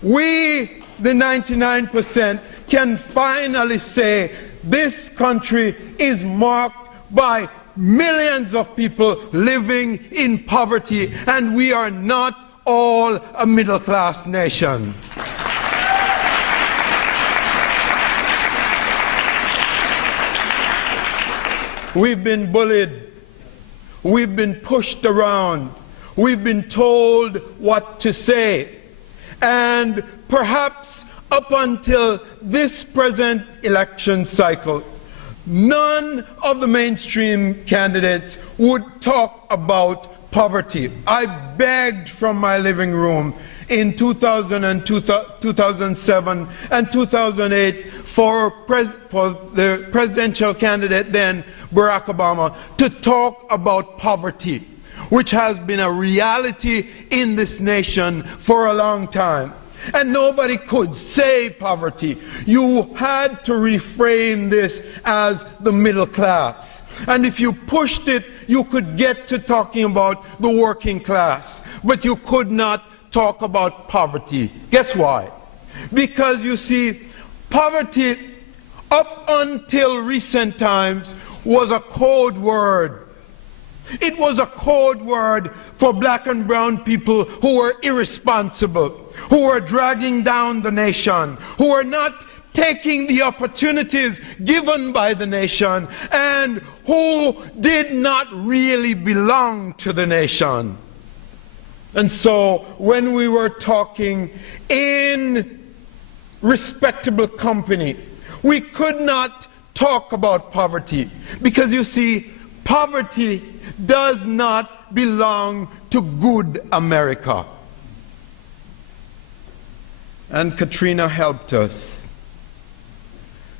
We, the 99%, can finally say this country is marked by millions of people living in poverty, and we are not all a middle-class nation. We've been bullied. We've been pushed around. We've been told what to say. And perhaps up until this present election cycle, none of the mainstream candidates would talk about poverty. I begged from my living room in 2007 and 2008 for the presidential candidate then, Barack Obama, to talk about poverty, which has been a reality in this nation for a long time. And nobody could say poverty. You had to reframe this as the middle class. And if you pushed it, you could get to talking about the working class. But you could not talk about poverty. Guess why? Because you see, poverty up until recent times was a code word. It was a code word for black and brown people who were irresponsible, who were dragging down the nation, who were not taking the opportunities given by the nation, and who did not really belong to the nation. And so when we were talking in respectable company, we could not talk about poverty, because you see, poverty does not belong to good America. And Katrina helped us.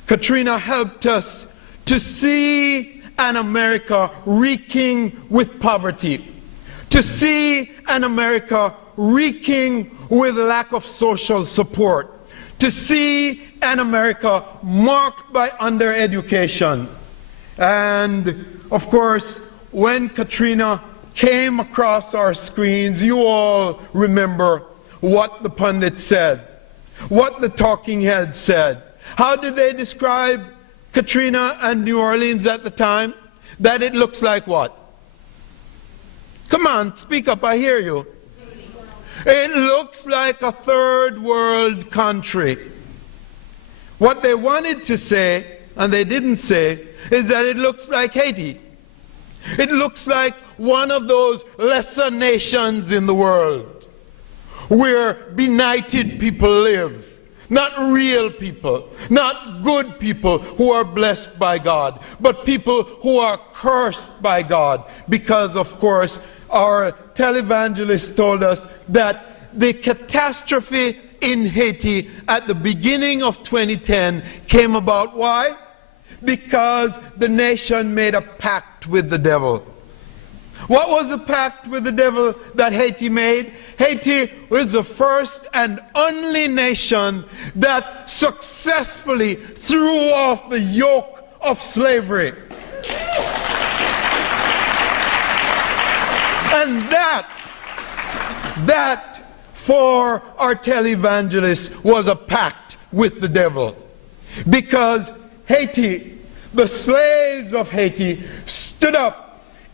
Katrina helped us to see an America reeking with poverty, to see an America reeking with lack of social support, to see an America marked by undereducation. And of course, when Katrina came across our screens, you all remember what the pundits said, what the talking heads said. How did they describe Katrina and New Orleans at the time? That it looks like what? Come on, speak up, I hear you. It looks like a third world country. What they wanted to say and they didn't say, is that it looks like Haiti. It looks like one of those lesser nations in the world where benighted people live. Not real people, not good people who are blessed by God, but people who are cursed by God. Because, of course, our televangelist told us that the catastrophe in Haiti at the beginning of 2010 came about. Why? Because the nation made a pact with the devil. What was the pact with the devil that Haiti made? Haiti was the first and only nation that successfully threw off the yoke of slavery. And that for our televangelists was a pact with the devil. Because Haiti, the slaves of Haiti, stood up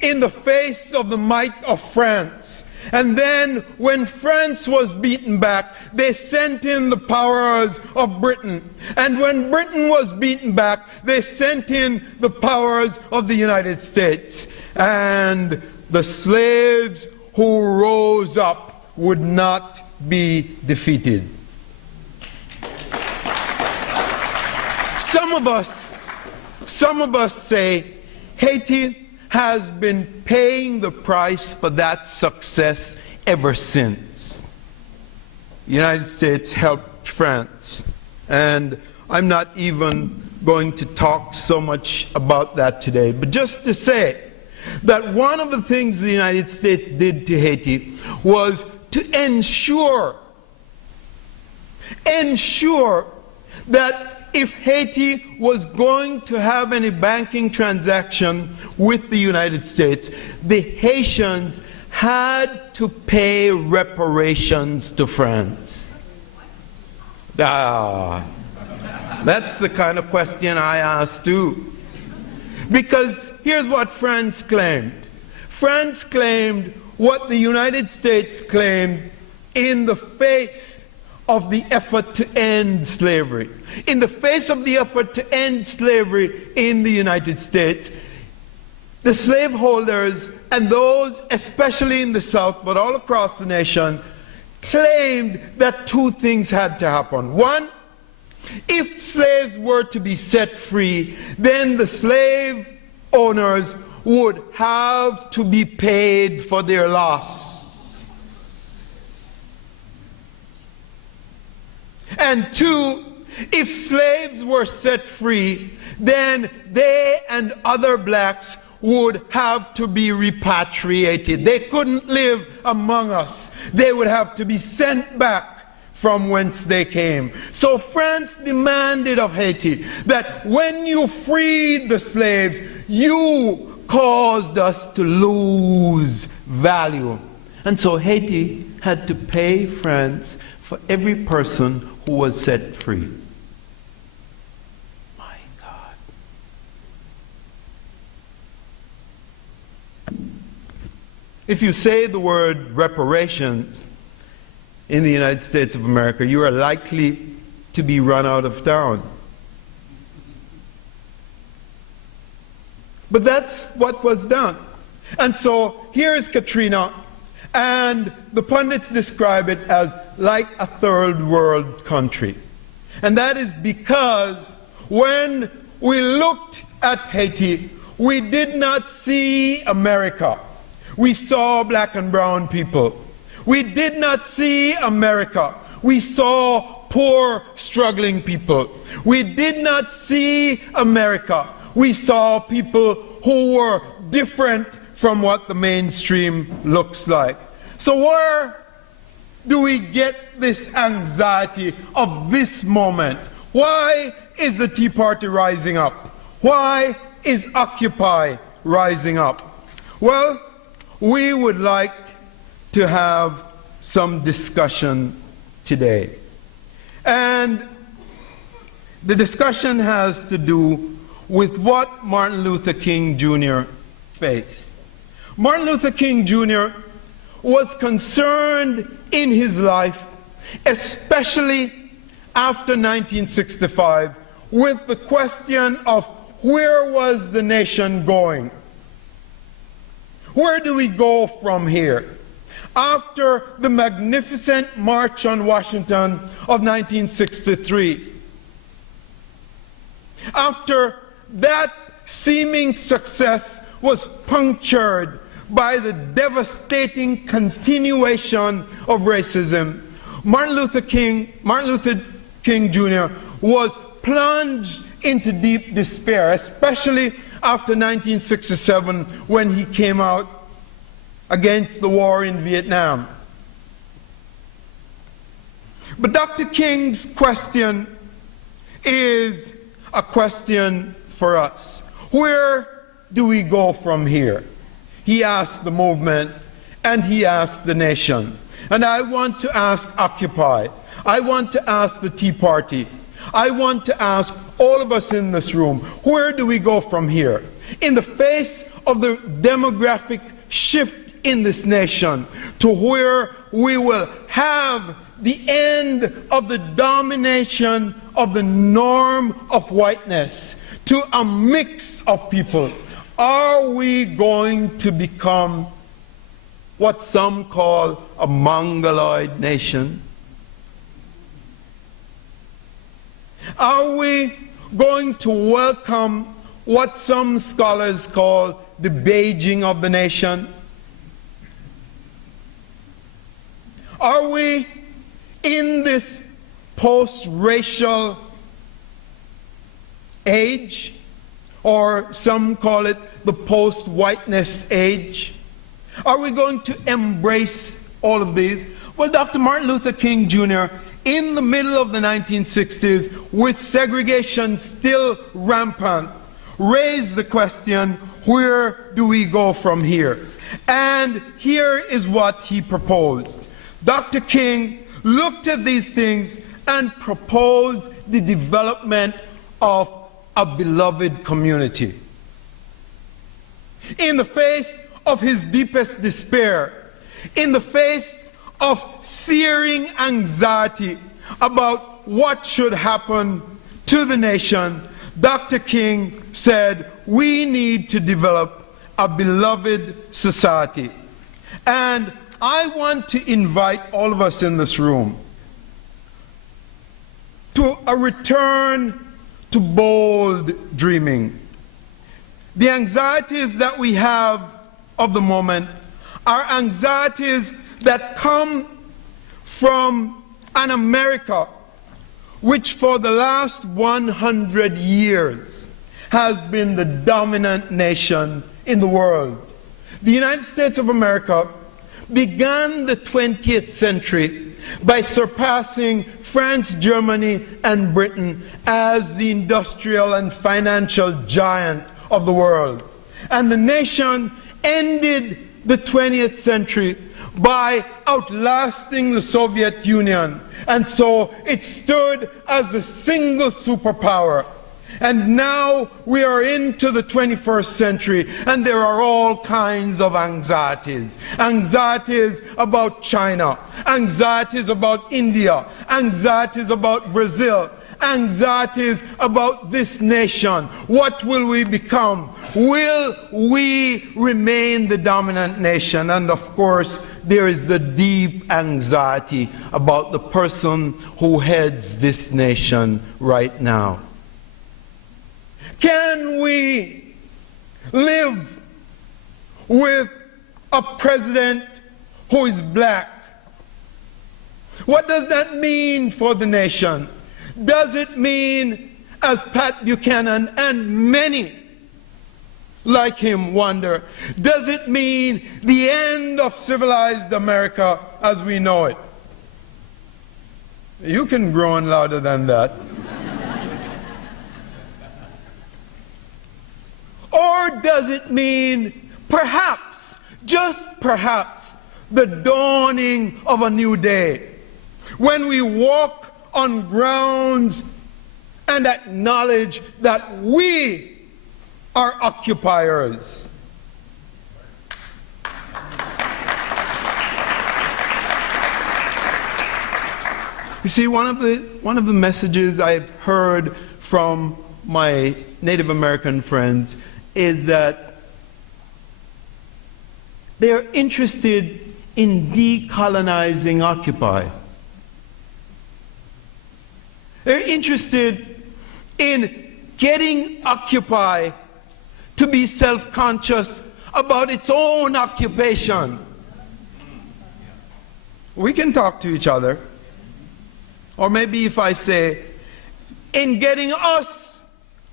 in the face of the might of France. And then when France was beaten back, they sent in the powers of Britain. And when Britain was beaten back, they sent in the powers of the United States. And the slaves who rose up would not be defeated. Some of us say Haiti has been paying the price for that success ever since. The United States helped France, and I'm not even going to talk so much about that today, but just to say that one of the things the United States did to Haiti was to ensure that if Haiti was going to have any banking transaction with the United States, the Haitians had to pay reparations to France. That's the kind of question I asked too. Because here's what France claimed. France claimed what the United States claimed in the face of the effort to end slavery. In the face of the effort to end slavery in the United States, the slaveholders and those, especially in the South, but all across the nation, claimed that two things had to happen. One, if slaves were to be set free, then the slave owners would have to be paid for their loss. And two, if slaves were set free, then they and other blacks would have to be repatriated. They couldn't live among us. They would have to be sent back from whence they came. So France demanded of Haiti that when you freed the slaves, you caused us to lose value. And so Haiti had to pay France for every person who was set free. My God. If you say the word reparations in the United States of America, you are likely to be run out of town. But that's what was done. And so here is Katrina, and the pundits describe it as like a third world country. And that is because when we looked at Haiti, we did not see America. We saw black and brown people. We did not see America. We saw poor, struggling people. We did not see America. We saw people who were different from what the mainstream looks like. So where do we get this anxiety of this moment? Why is the Tea Party rising up? Why is Occupy rising up? Well, we would like to have some discussion today. And the discussion has to do with what Martin Luther King Jr. faced. Martin Luther King Jr. was concerned in his life, especially after 1965, with the question of where was the nation going? Where do we go from here? After the magnificent March on Washington of 1963, after that seeming success was punctured by the devastating continuation of racism, Martin Luther King Jr. was plunged into deep despair, especially after 1967 when he came out against the war in Vietnam. But Dr. King's question is a question for us. Where do we go from here? He asked the movement and he asked the nation. And I want to ask Occupy. I want to ask the Tea Party. I want to ask all of us in this room, where do we go from here? In the face of the demographic shift in this nation to where we will have the end of the domination of the norm of whiteness to a mix of people, are we going to become what some call a Mongoloid nation? Are we going to welcome what some scholars call the Beijing of the nation? Are we in this post-racial age, or some call it the post-whiteness age? Are we going to embrace all of these? Well, Dr. Martin Luther King Jr., in the middle of the 1960s, with segregation still rampant, raised the question, where do we go from here? And here is what he proposed. Dr. King looked at these things and proposed the development of a beloved community. In the face of his deepest despair, in the face of searing anxiety about what should happen to the nation, Dr. King said, we need to develop a beloved society. And I want to invite all of us in this room to a return to bold dreaming. The anxieties that we have of the moment are anxieties that come from an America which for the last 100 years has been the dominant nation in the world. The United States of America began the 20th century by surpassing France, Germany, and Britain as the industrial and financial giant of the world. And the nation ended the 20th century by outlasting the Soviet Union. And so it stood as a single superpower. And now we are into the 21st century, and there are all kinds of anxieties. Anxieties about China, anxieties about India, anxieties about Brazil, anxieties about this nation. What will we become? Will we remain the dominant nation? And of course, there is the deep anxiety about the person who heads this nation right now. Can we live with a president who is black? What does that mean for the nation? Does it mean, as Pat Buchanan and many like him wonder, does it mean the end of civilized America as we know it? You can groan louder than that. Or does it mean, perhaps, just perhaps, the dawning of a new day, when we walk on grounds and acknowledge that we are occupiers? You see, one of the messages I've heard from my Native American friends is that they're interested in decolonizing Occupy. They're interested in getting Occupy to be self-conscious about its own occupation. We can talk to each other. Or maybe if I say, in getting us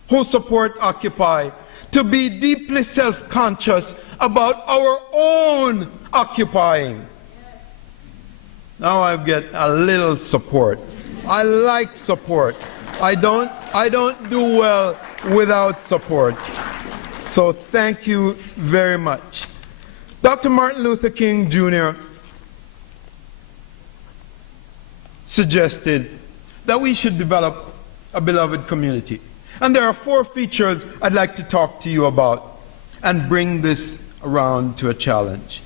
who support Occupy to be deeply self-conscious about our own occupying. Now I get a little support. I like support. I don't do well without support. So thank you very much. Dr. Martin Luther King Jr. suggested that we should develop a beloved community. And there are 4 features I'd like to talk to you about and bring this around to a challenge.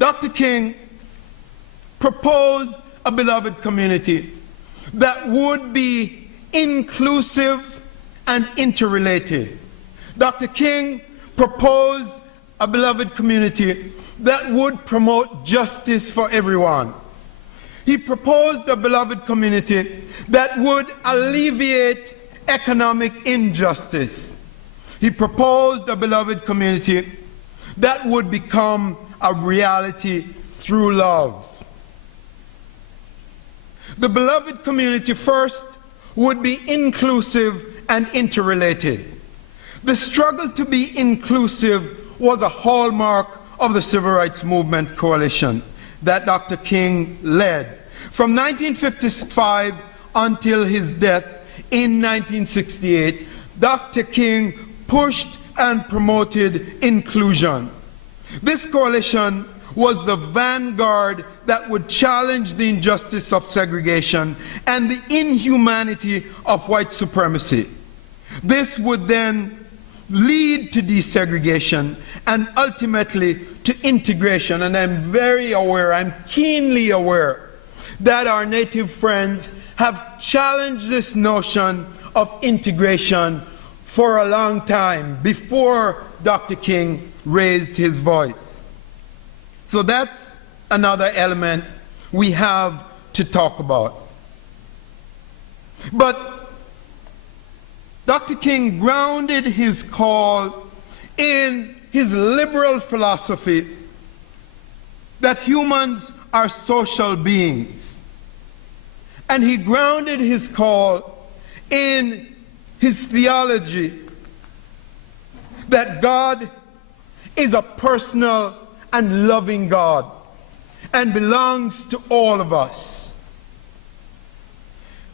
Dr. King proposed a beloved community that would be inclusive and interrelated. Dr. King proposed a beloved community that would promote justice for everyone. He proposed a beloved community that would alleviate economic injustice. He proposed a beloved community that would become a reality through love. The beloved community first would be inclusive and interrelated. The struggle to be inclusive was a hallmark of the Civil Rights Movement coalition that Dr. King led from 1955 until his death in 1968. Dr. King pushed and promoted inclusion. This coalition was the vanguard that would challenge the injustice of segregation and the inhumanity of white supremacy. This would then lead to desegregation and ultimately to integration. And I'm very aware, I'm keenly aware that our Native friends have challenged this notion of integration for a long time before Dr. King raised his voice. So that's another element we have to talk about. But Dr. King grounded his call in his liberal philosophy that humans are social beings. And he grounded his call in his theology that God is a personal and loving God and belongs to all of us.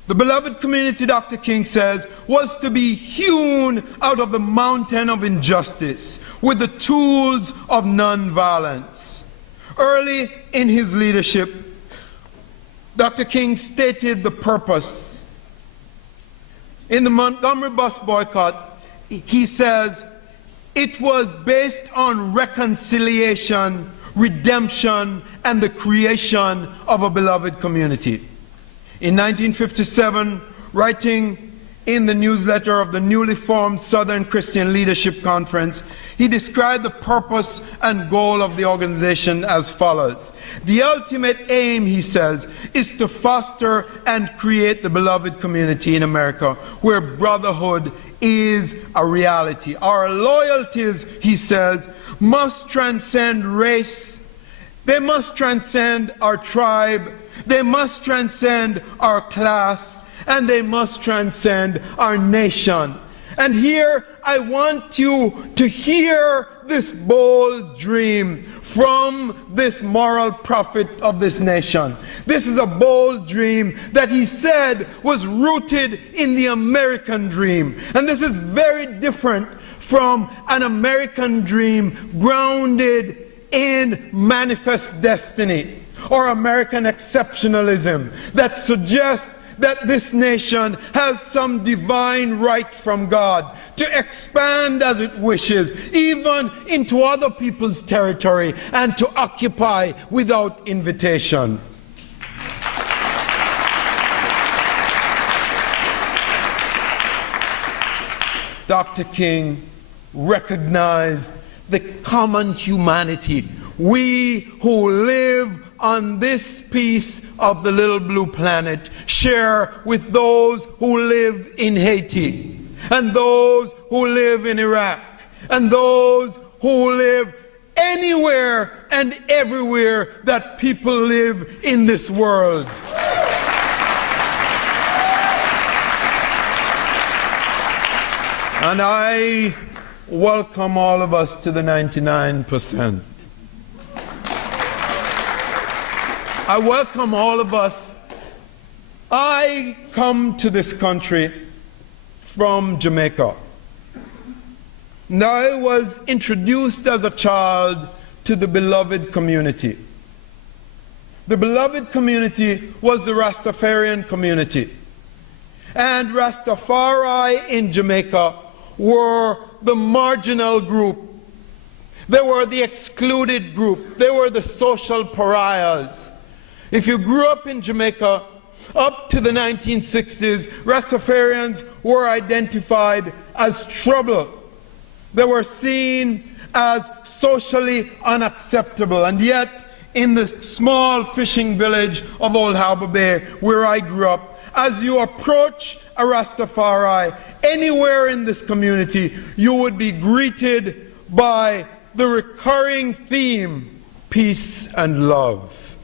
The beloved community, Dr. King says, was to be hewn out of the mountain of injustice with the tools of nonviolence. Early in his leadership, Dr. King stated the purpose. In the Montgomery bus boycott, he says, it was based on reconciliation, redemption, and the creation of a beloved community. In 1957, writing in the newsletter of the newly formed Southern Christian Leadership Conference, he described the purpose and goal of the organization as follows. The ultimate aim, he says, is to foster and create the beloved community in America where brotherhood is a reality. Our loyalties, he says, must transcend race. They must transcend our tribe. They must transcend our class. And they must transcend our nation. And here I want you to hear this bold dream from this moral prophet of this nation. This is a bold dream that he said was rooted in the American dream. And this is very different from an American dream grounded in manifest destiny or American exceptionalism that suggests that this nation has some divine right from God to expand as it wishes, even into other people's territory, and to occupy without invitation. Dr. King recognized the common humanity. We who live on this piece of the little blue planet share with those who live in Haiti, and those who live in Iraq, and those who live anywhere and everywhere that people live in this world. And I welcome all of us to the 99%. I welcome all of us. I come to this country from Jamaica. And I was introduced as a child to the beloved community. The beloved community was the Rastafarian community. And Rastafari in Jamaica were the marginal group. They were the excluded group. They were the social pariahs. If you grew up in Jamaica, up to the 1960s, Rastafarians were identified as trouble. They were seen as socially unacceptable. And yet, in the small fishing village of Old Harbour Bay, where I grew up, as you approach a Rastafari anywhere in this community, you would be greeted by the recurring theme, peace and love.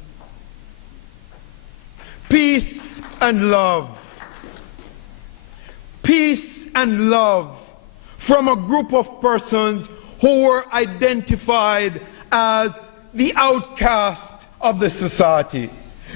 Peace and love. Peace and love from a group of persons who were identified as the outcast of the society.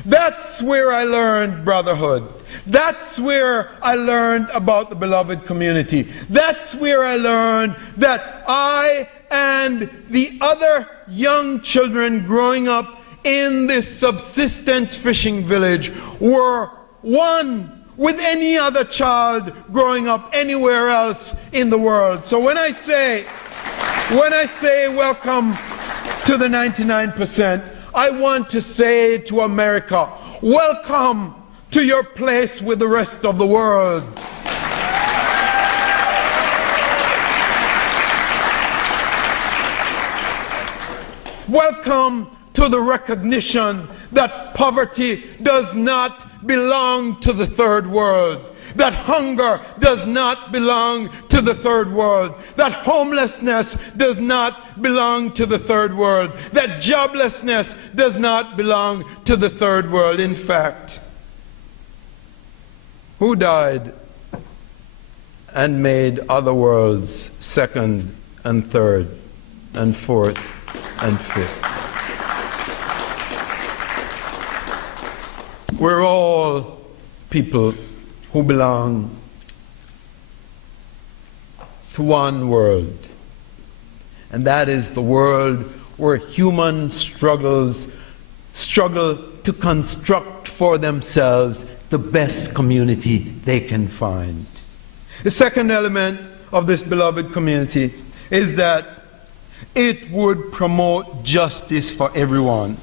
That's where I learned brotherhood. That's where I learned about the beloved community. That's where I learned that I and the other young children growing up in this subsistence fishing village were one with any other child growing up anywhere else in the world. So when I say welcome to the 99%, I want to say to America, welcome to your place with the rest of the world. Welcome to the recognition that poverty does not belong to the third world, that hunger does not belong to the third world, that homelessness does not belong to the third world, that joblessness does not belong to the third world. In fact, who died and made other worlds second and third and fourth and fifth? We're all people who belong to one world, and that is the world where humans struggle to construct for themselves the best community they can find. The second element of this beloved community is that it would promote justice for everyone.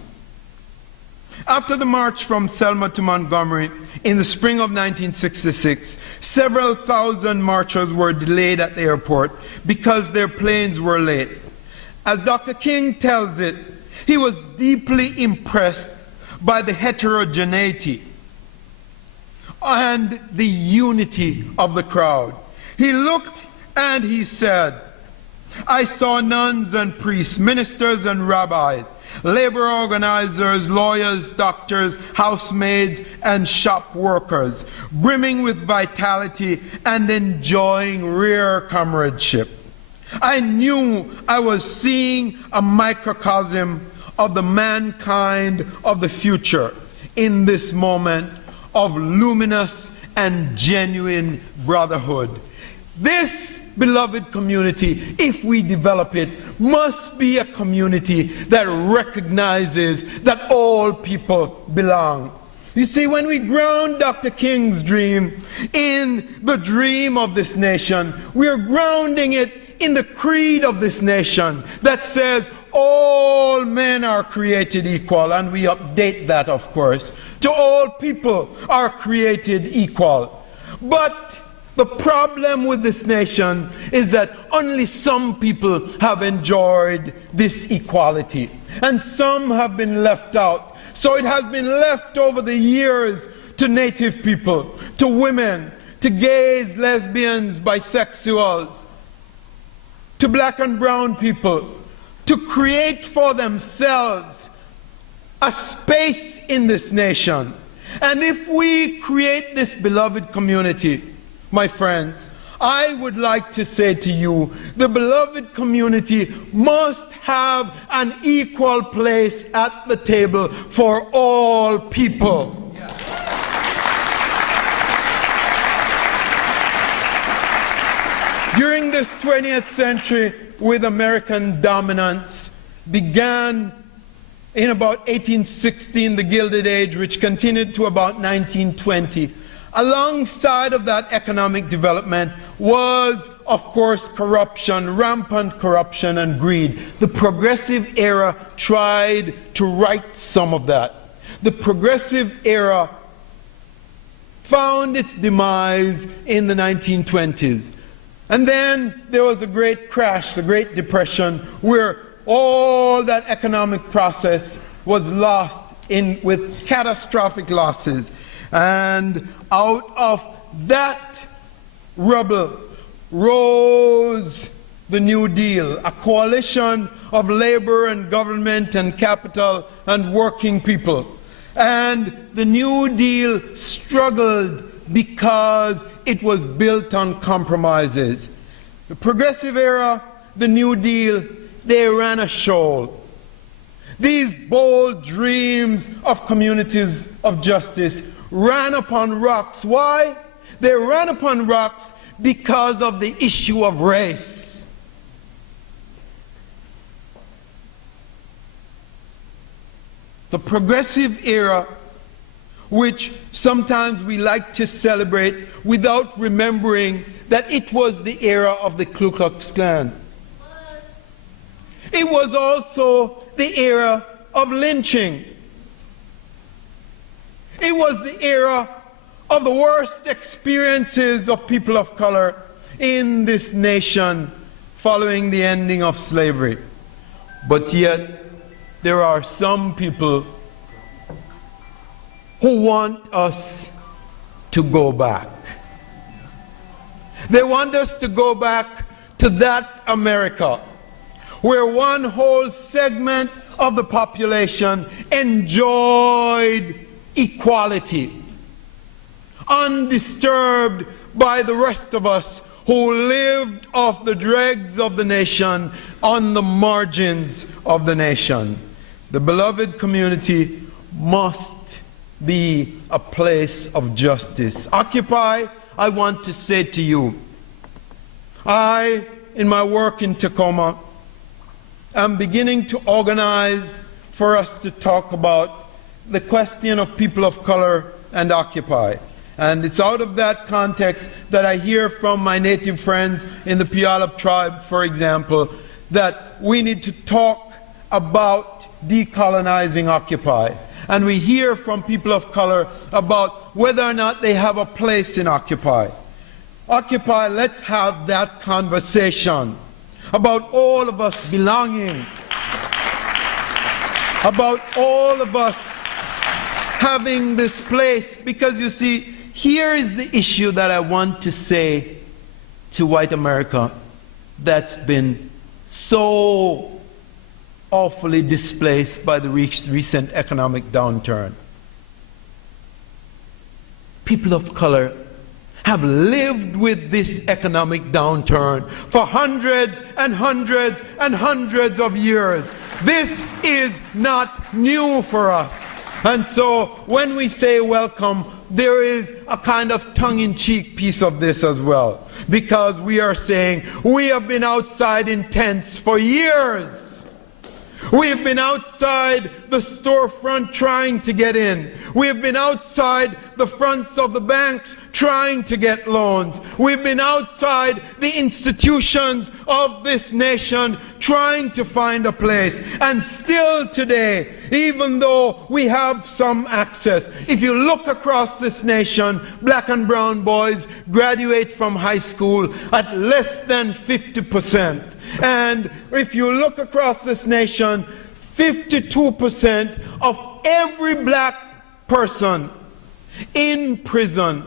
After the march from Selma to Montgomery in the spring of 1966, several thousand marchers were delayed at the airport because their planes were late. As Dr. King tells it, he was deeply impressed by the heterogeneity and the unity of the crowd. He looked and he said, I saw nuns and priests, ministers and rabbis, labor organizers, lawyers, doctors, housemaids, and shop workers, brimming with vitality and enjoying rare comradeship. I knew I was seeing a microcosm of the mankind of the future in this moment of luminous and genuine brotherhood. This beloved community, if we develop it, must be a community that recognizes that all people belong. You see, when we ground Dr. King's dream in the dream of this nation, we are grounding it in the creed of this nation that says all men are created equal, and we update that, of course, to all people are created equal. But The problem with this nation is that only some people have enjoyed this equality, and some have been left out. So it has been left over the years to Native people, to women, to gays, lesbians, bisexuals, to black and brown people, to create for themselves a space in this nation. And if we create this beloved community, my friends, I would like to say to you, the beloved community must have an equal place at the table for all people. During this 20th century, with American dominance, began in about 1816, the Gilded Age, which continued to about 1920. Alongside of that economic development was, of course, corruption, rampant corruption and greed. The Progressive Era tried to right some of that. The Progressive Era found its demise in the 1920s. And then there was a great crash, the Great Depression, where all that economic process was lost with catastrophic losses. And out of that rubble rose the New Deal, a coalition of labor and government and capital and working people. And the New Deal struggled because it was built on compromises. The Progressive Era, the New Deal, they ran a show. These bold dreams of communities of justice ran upon rocks. Why? They ran upon rocks because of the issue of race. The Progressive Era, which sometimes we like to celebrate without remembering that it was the era of the Ku Klux Klan. It was also the era of lynching. It was the era of the worst experiences of people of color in this nation following the ending of slavery. But yet, there are some people who want us to go back. They want us to go back to that America where one whole segment of the population enjoyed equality, undisturbed by the rest of us who lived off the dregs of the nation, on the margins of the nation. The beloved community must be a place of justice. Occupy, I want to say to you, I, in my work in Tacoma, am beginning to organize for us to talk about the question of people of color and Occupy. And it's out of that context that I hear from my native friends in the Puyallup tribe, for example, that we need to talk about decolonizing Occupy. And we hear from people of color about whether or not they have a place in Occupy. Occupy, let's have that conversation about all of us belonging, about all of us having this place. Because you see, here is the issue that I want to say to white America that's been so awfully displaced by the recent economic downturn. People of color have lived with this economic downturn for hundreds and hundreds and hundreds of years. This is not new for us. And so when we say welcome, there is a kind of tongue-in-cheek piece of this as well, because we are saying we have been outside in tents for years. We've been outside the storefront trying to get in. We've been outside the fronts of the banks trying to get loans. We've been outside the institutions of this nation trying to find a place. And still today, even though we have some access, if you look across this nation, black and brown boys graduate from high school at less than 50%. And if you look across this nation, 52% of every black person in prison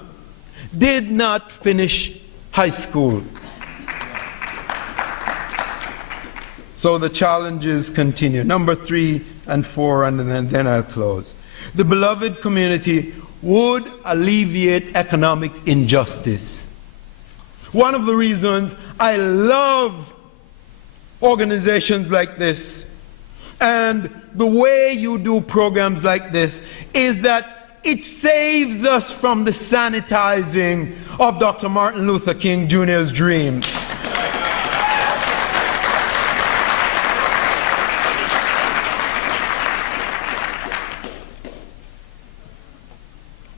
did not finish high school. So the challenges continue. Number 3 and 4, and then I'll close. The beloved community would alleviate economic injustice. One of the reasons I love organizations like this and the way you do programs like this is that it saves us from the sanitizing of Dr. Martin Luther King Jr.'s dream.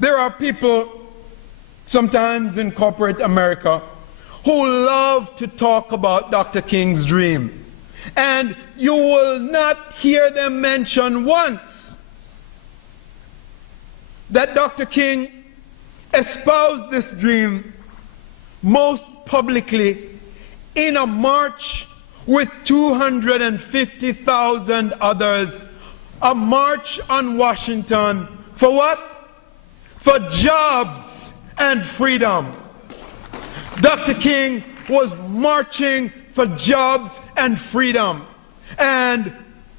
There are people sometimes in corporate America who love to talk about Dr. King's dream. And you will not hear them mention once that Dr. King espoused this dream most publicly in a march with 250,000 others, a march on Washington for what? For jobs and freedom. Dr. King was marching for jobs and freedom. And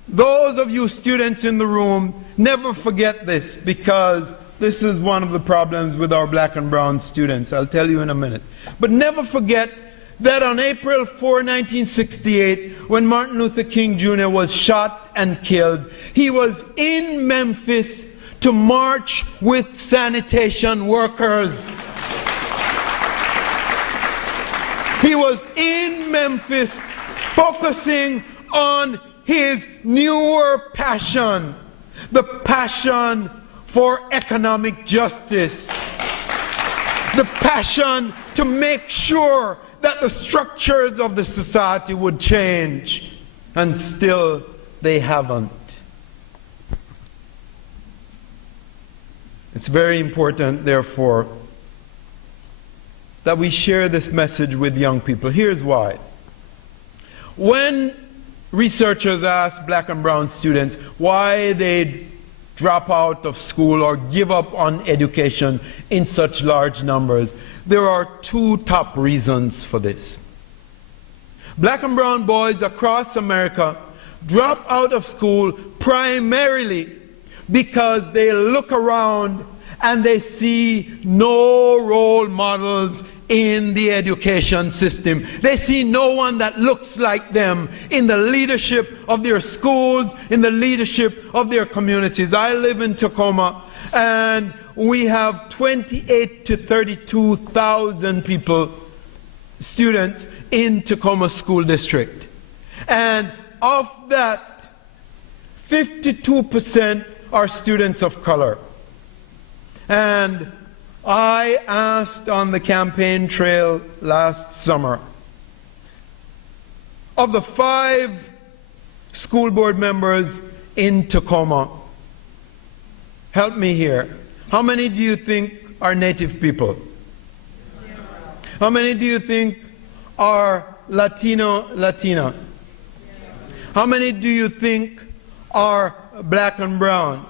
those of you students in the room, never forget this, because this is one of the problems with our black and brown students. I'll tell you in a minute. But never forget that on April 4, 1968, when Martin Luther King Jr. was shot and killed, he was in Memphis to march with sanitation workers. He was in Memphis focusing on his newer passion, the passion for economic justice, the passion to make sure that the structures of the society would change, and still they haven't. It's very important, therefore, that we share this message with young people. Here's why. When researchers ask black and brown students why they drop out of school or give up on education in such large numbers, there are 2 top reasons for this. Black and brown boys across America drop out of school primarily because they look around and they see no role models in the education system. They see no one that looks like them in the leadership of their schools, in the leadership of their communities. I live in Tacoma, and we have 28 to 32,000 people, students in Tacoma School District. And of that, 52% are students of color. And I asked on the campaign trail last summer, of the 5 school board members in Tacoma, help me here, how many do you think are Native people? How many do you think are Latina? How many do you think are black and brown?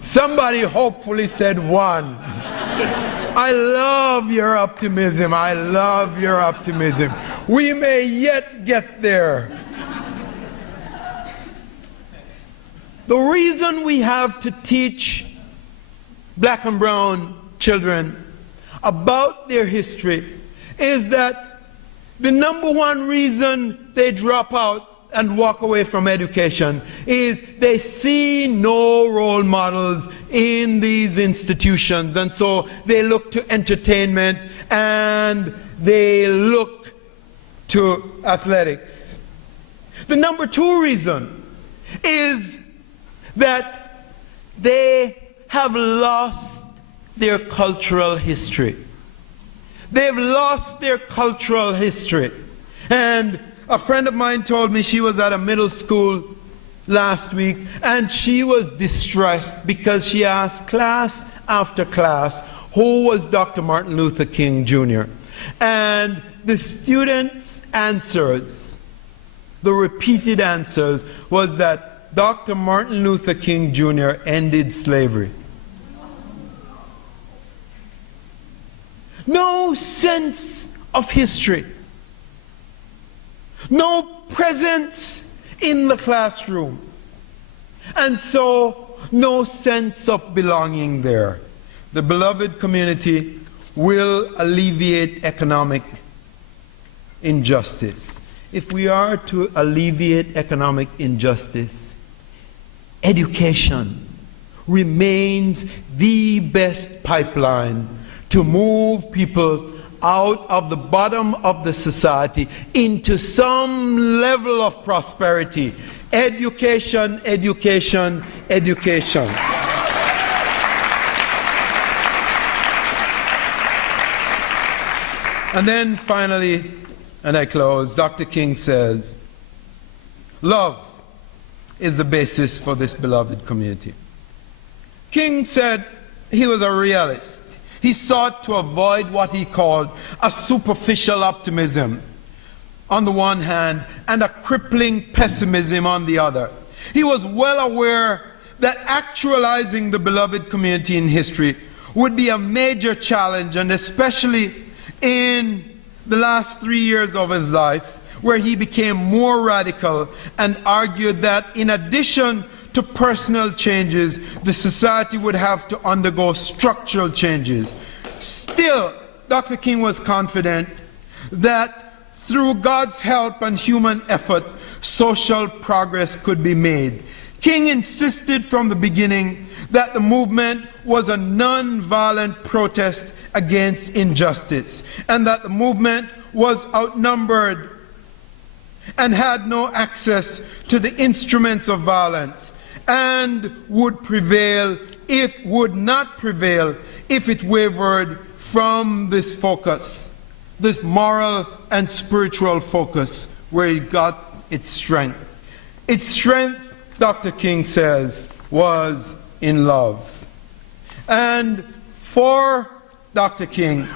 Somebody hopefully said 1. I love your optimism. I love your optimism. We may yet get there. The reason we have to teach black and brown children about their history is that the number 1 reason they drop out and walk away from education is they see no role models in these institutions, and so they look to entertainment and they look to athletics. The number two reason is that they have lost their cultural history. They've lost their cultural history. And a friend of mine told me she was at a middle school last week and she was distressed because she asked class after class, who was Dr. Martin Luther King Jr.? And the students' answers, the repeated answers, was that Dr. Martin Luther King Jr. ended slavery. No sense of history. No presence in the classroom. And so, no sense of belonging there. The beloved community will alleviate economic injustice. If we are to alleviate economic injustice, education remains the best pipeline to move people out of the bottom of the society into some level of prosperity. Education, education, education. And then finally, and I close, Dr. King says, love is the basis for this beloved community. King said he was a realist. He sought to avoid what he called a superficial optimism on the one hand and a crippling pessimism on the other. He was well aware that actualizing the beloved community in history would be a major challenge, and especially in the last 3 years of his life, where he became more radical and argued that in addition to personal changes, the society would have to undergo structural changes. Still, Dr. King was confident that through God's help and human effort, social progress could be made. King insisted from the beginning that the movement was a non-violent protest against injustice, and that the movement was outnumbered and had no access to the instruments of violence, and would not prevail if it wavered from this focus, this moral and spiritual focus where it got its strength. Its strength, Dr. King says, was in love. And for Dr. King,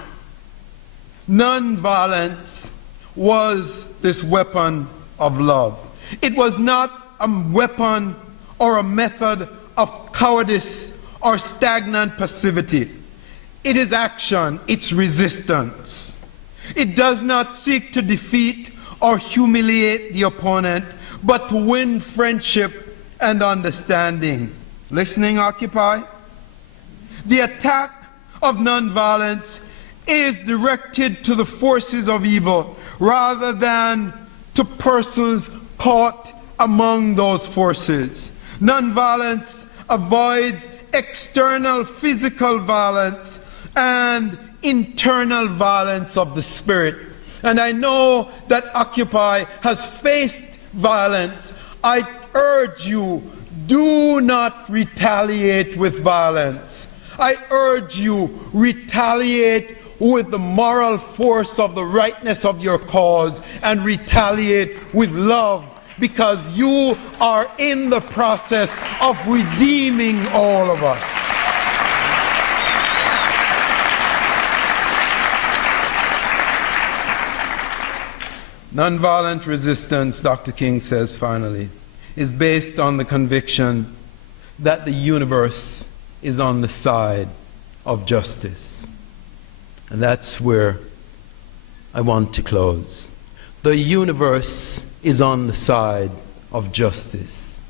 nonviolence was this weapon of love. It was not a weapon or a method of cowardice or stagnant passivity. It is action, it's resistance. It does not seek to defeat or humiliate the opponent, but to win friendship and understanding. Listening, Occupy? The attack of nonviolence is directed to the forces of evil rather than to persons caught among those forces. Nonviolence avoids external physical violence and internal violence of the spirit. And I know that Occupy has faced violence. I urge you, do not retaliate with violence. I urge you, retaliate with the moral force of the rightness of your cause, and retaliate with love, because you are in the process of redeeming all of us. Nonviolent resistance, Dr. King says finally, is based on the conviction that the universe is on the side of justice. And that's where I want to close. The universe is on the side of justice.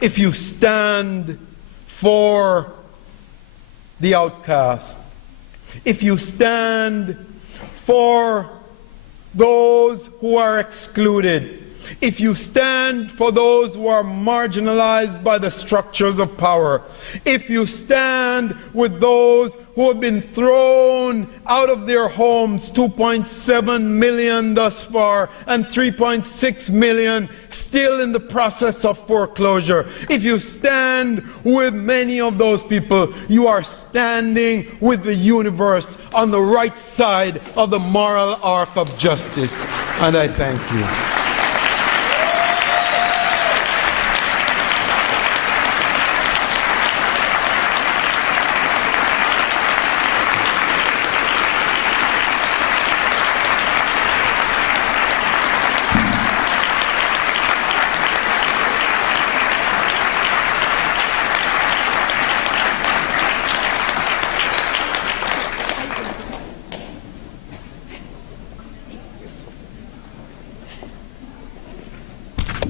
If you stand for the outcast, if you stand for those who are excluded, if you stand for those who are marginalized by the structures of power, if you stand with those who have been thrown out of their homes, 2.7 million thus far, and 3.6 million still in the process of foreclosure, if you stand with many of those people, you are standing with the universe on the right side of the moral arc of justice. And I thank you.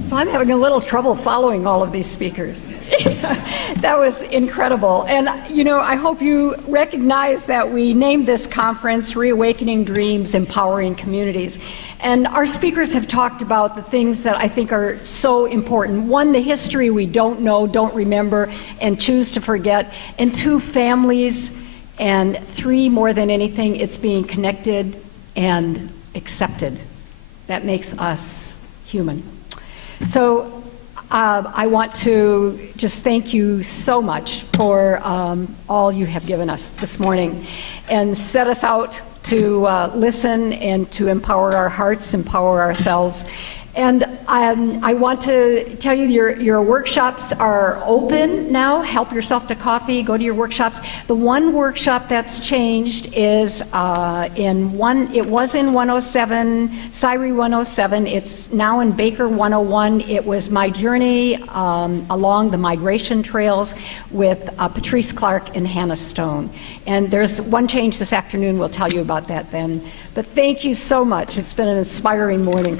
So I'm having a little trouble following all of these speakers. That was incredible. And, you know, I hope you recognize that we named this conference Reawakening Dreams, Empowering Communities. And our speakers have talked about the things that I think are so important. One, the history we don't know, don't remember, and choose to forget. And two, families. And three, more than anything, it's being connected and accepted. That makes us human. So I want to just thank you so much for all you have given us this morning and set us out to listen and to empower our hearts, empower ourselves. And I want to tell you your workshops are open now. Help yourself to coffee, go to your workshops. The one workshop that's changed is it was in 107, Syrie 107. It's now in Baker 101. It was my journey along the migration trails with Patrice Clark and Hannah Stone. And there's one change this afternoon. We'll tell you about that then. But thank you so much. It's been an inspiring morning.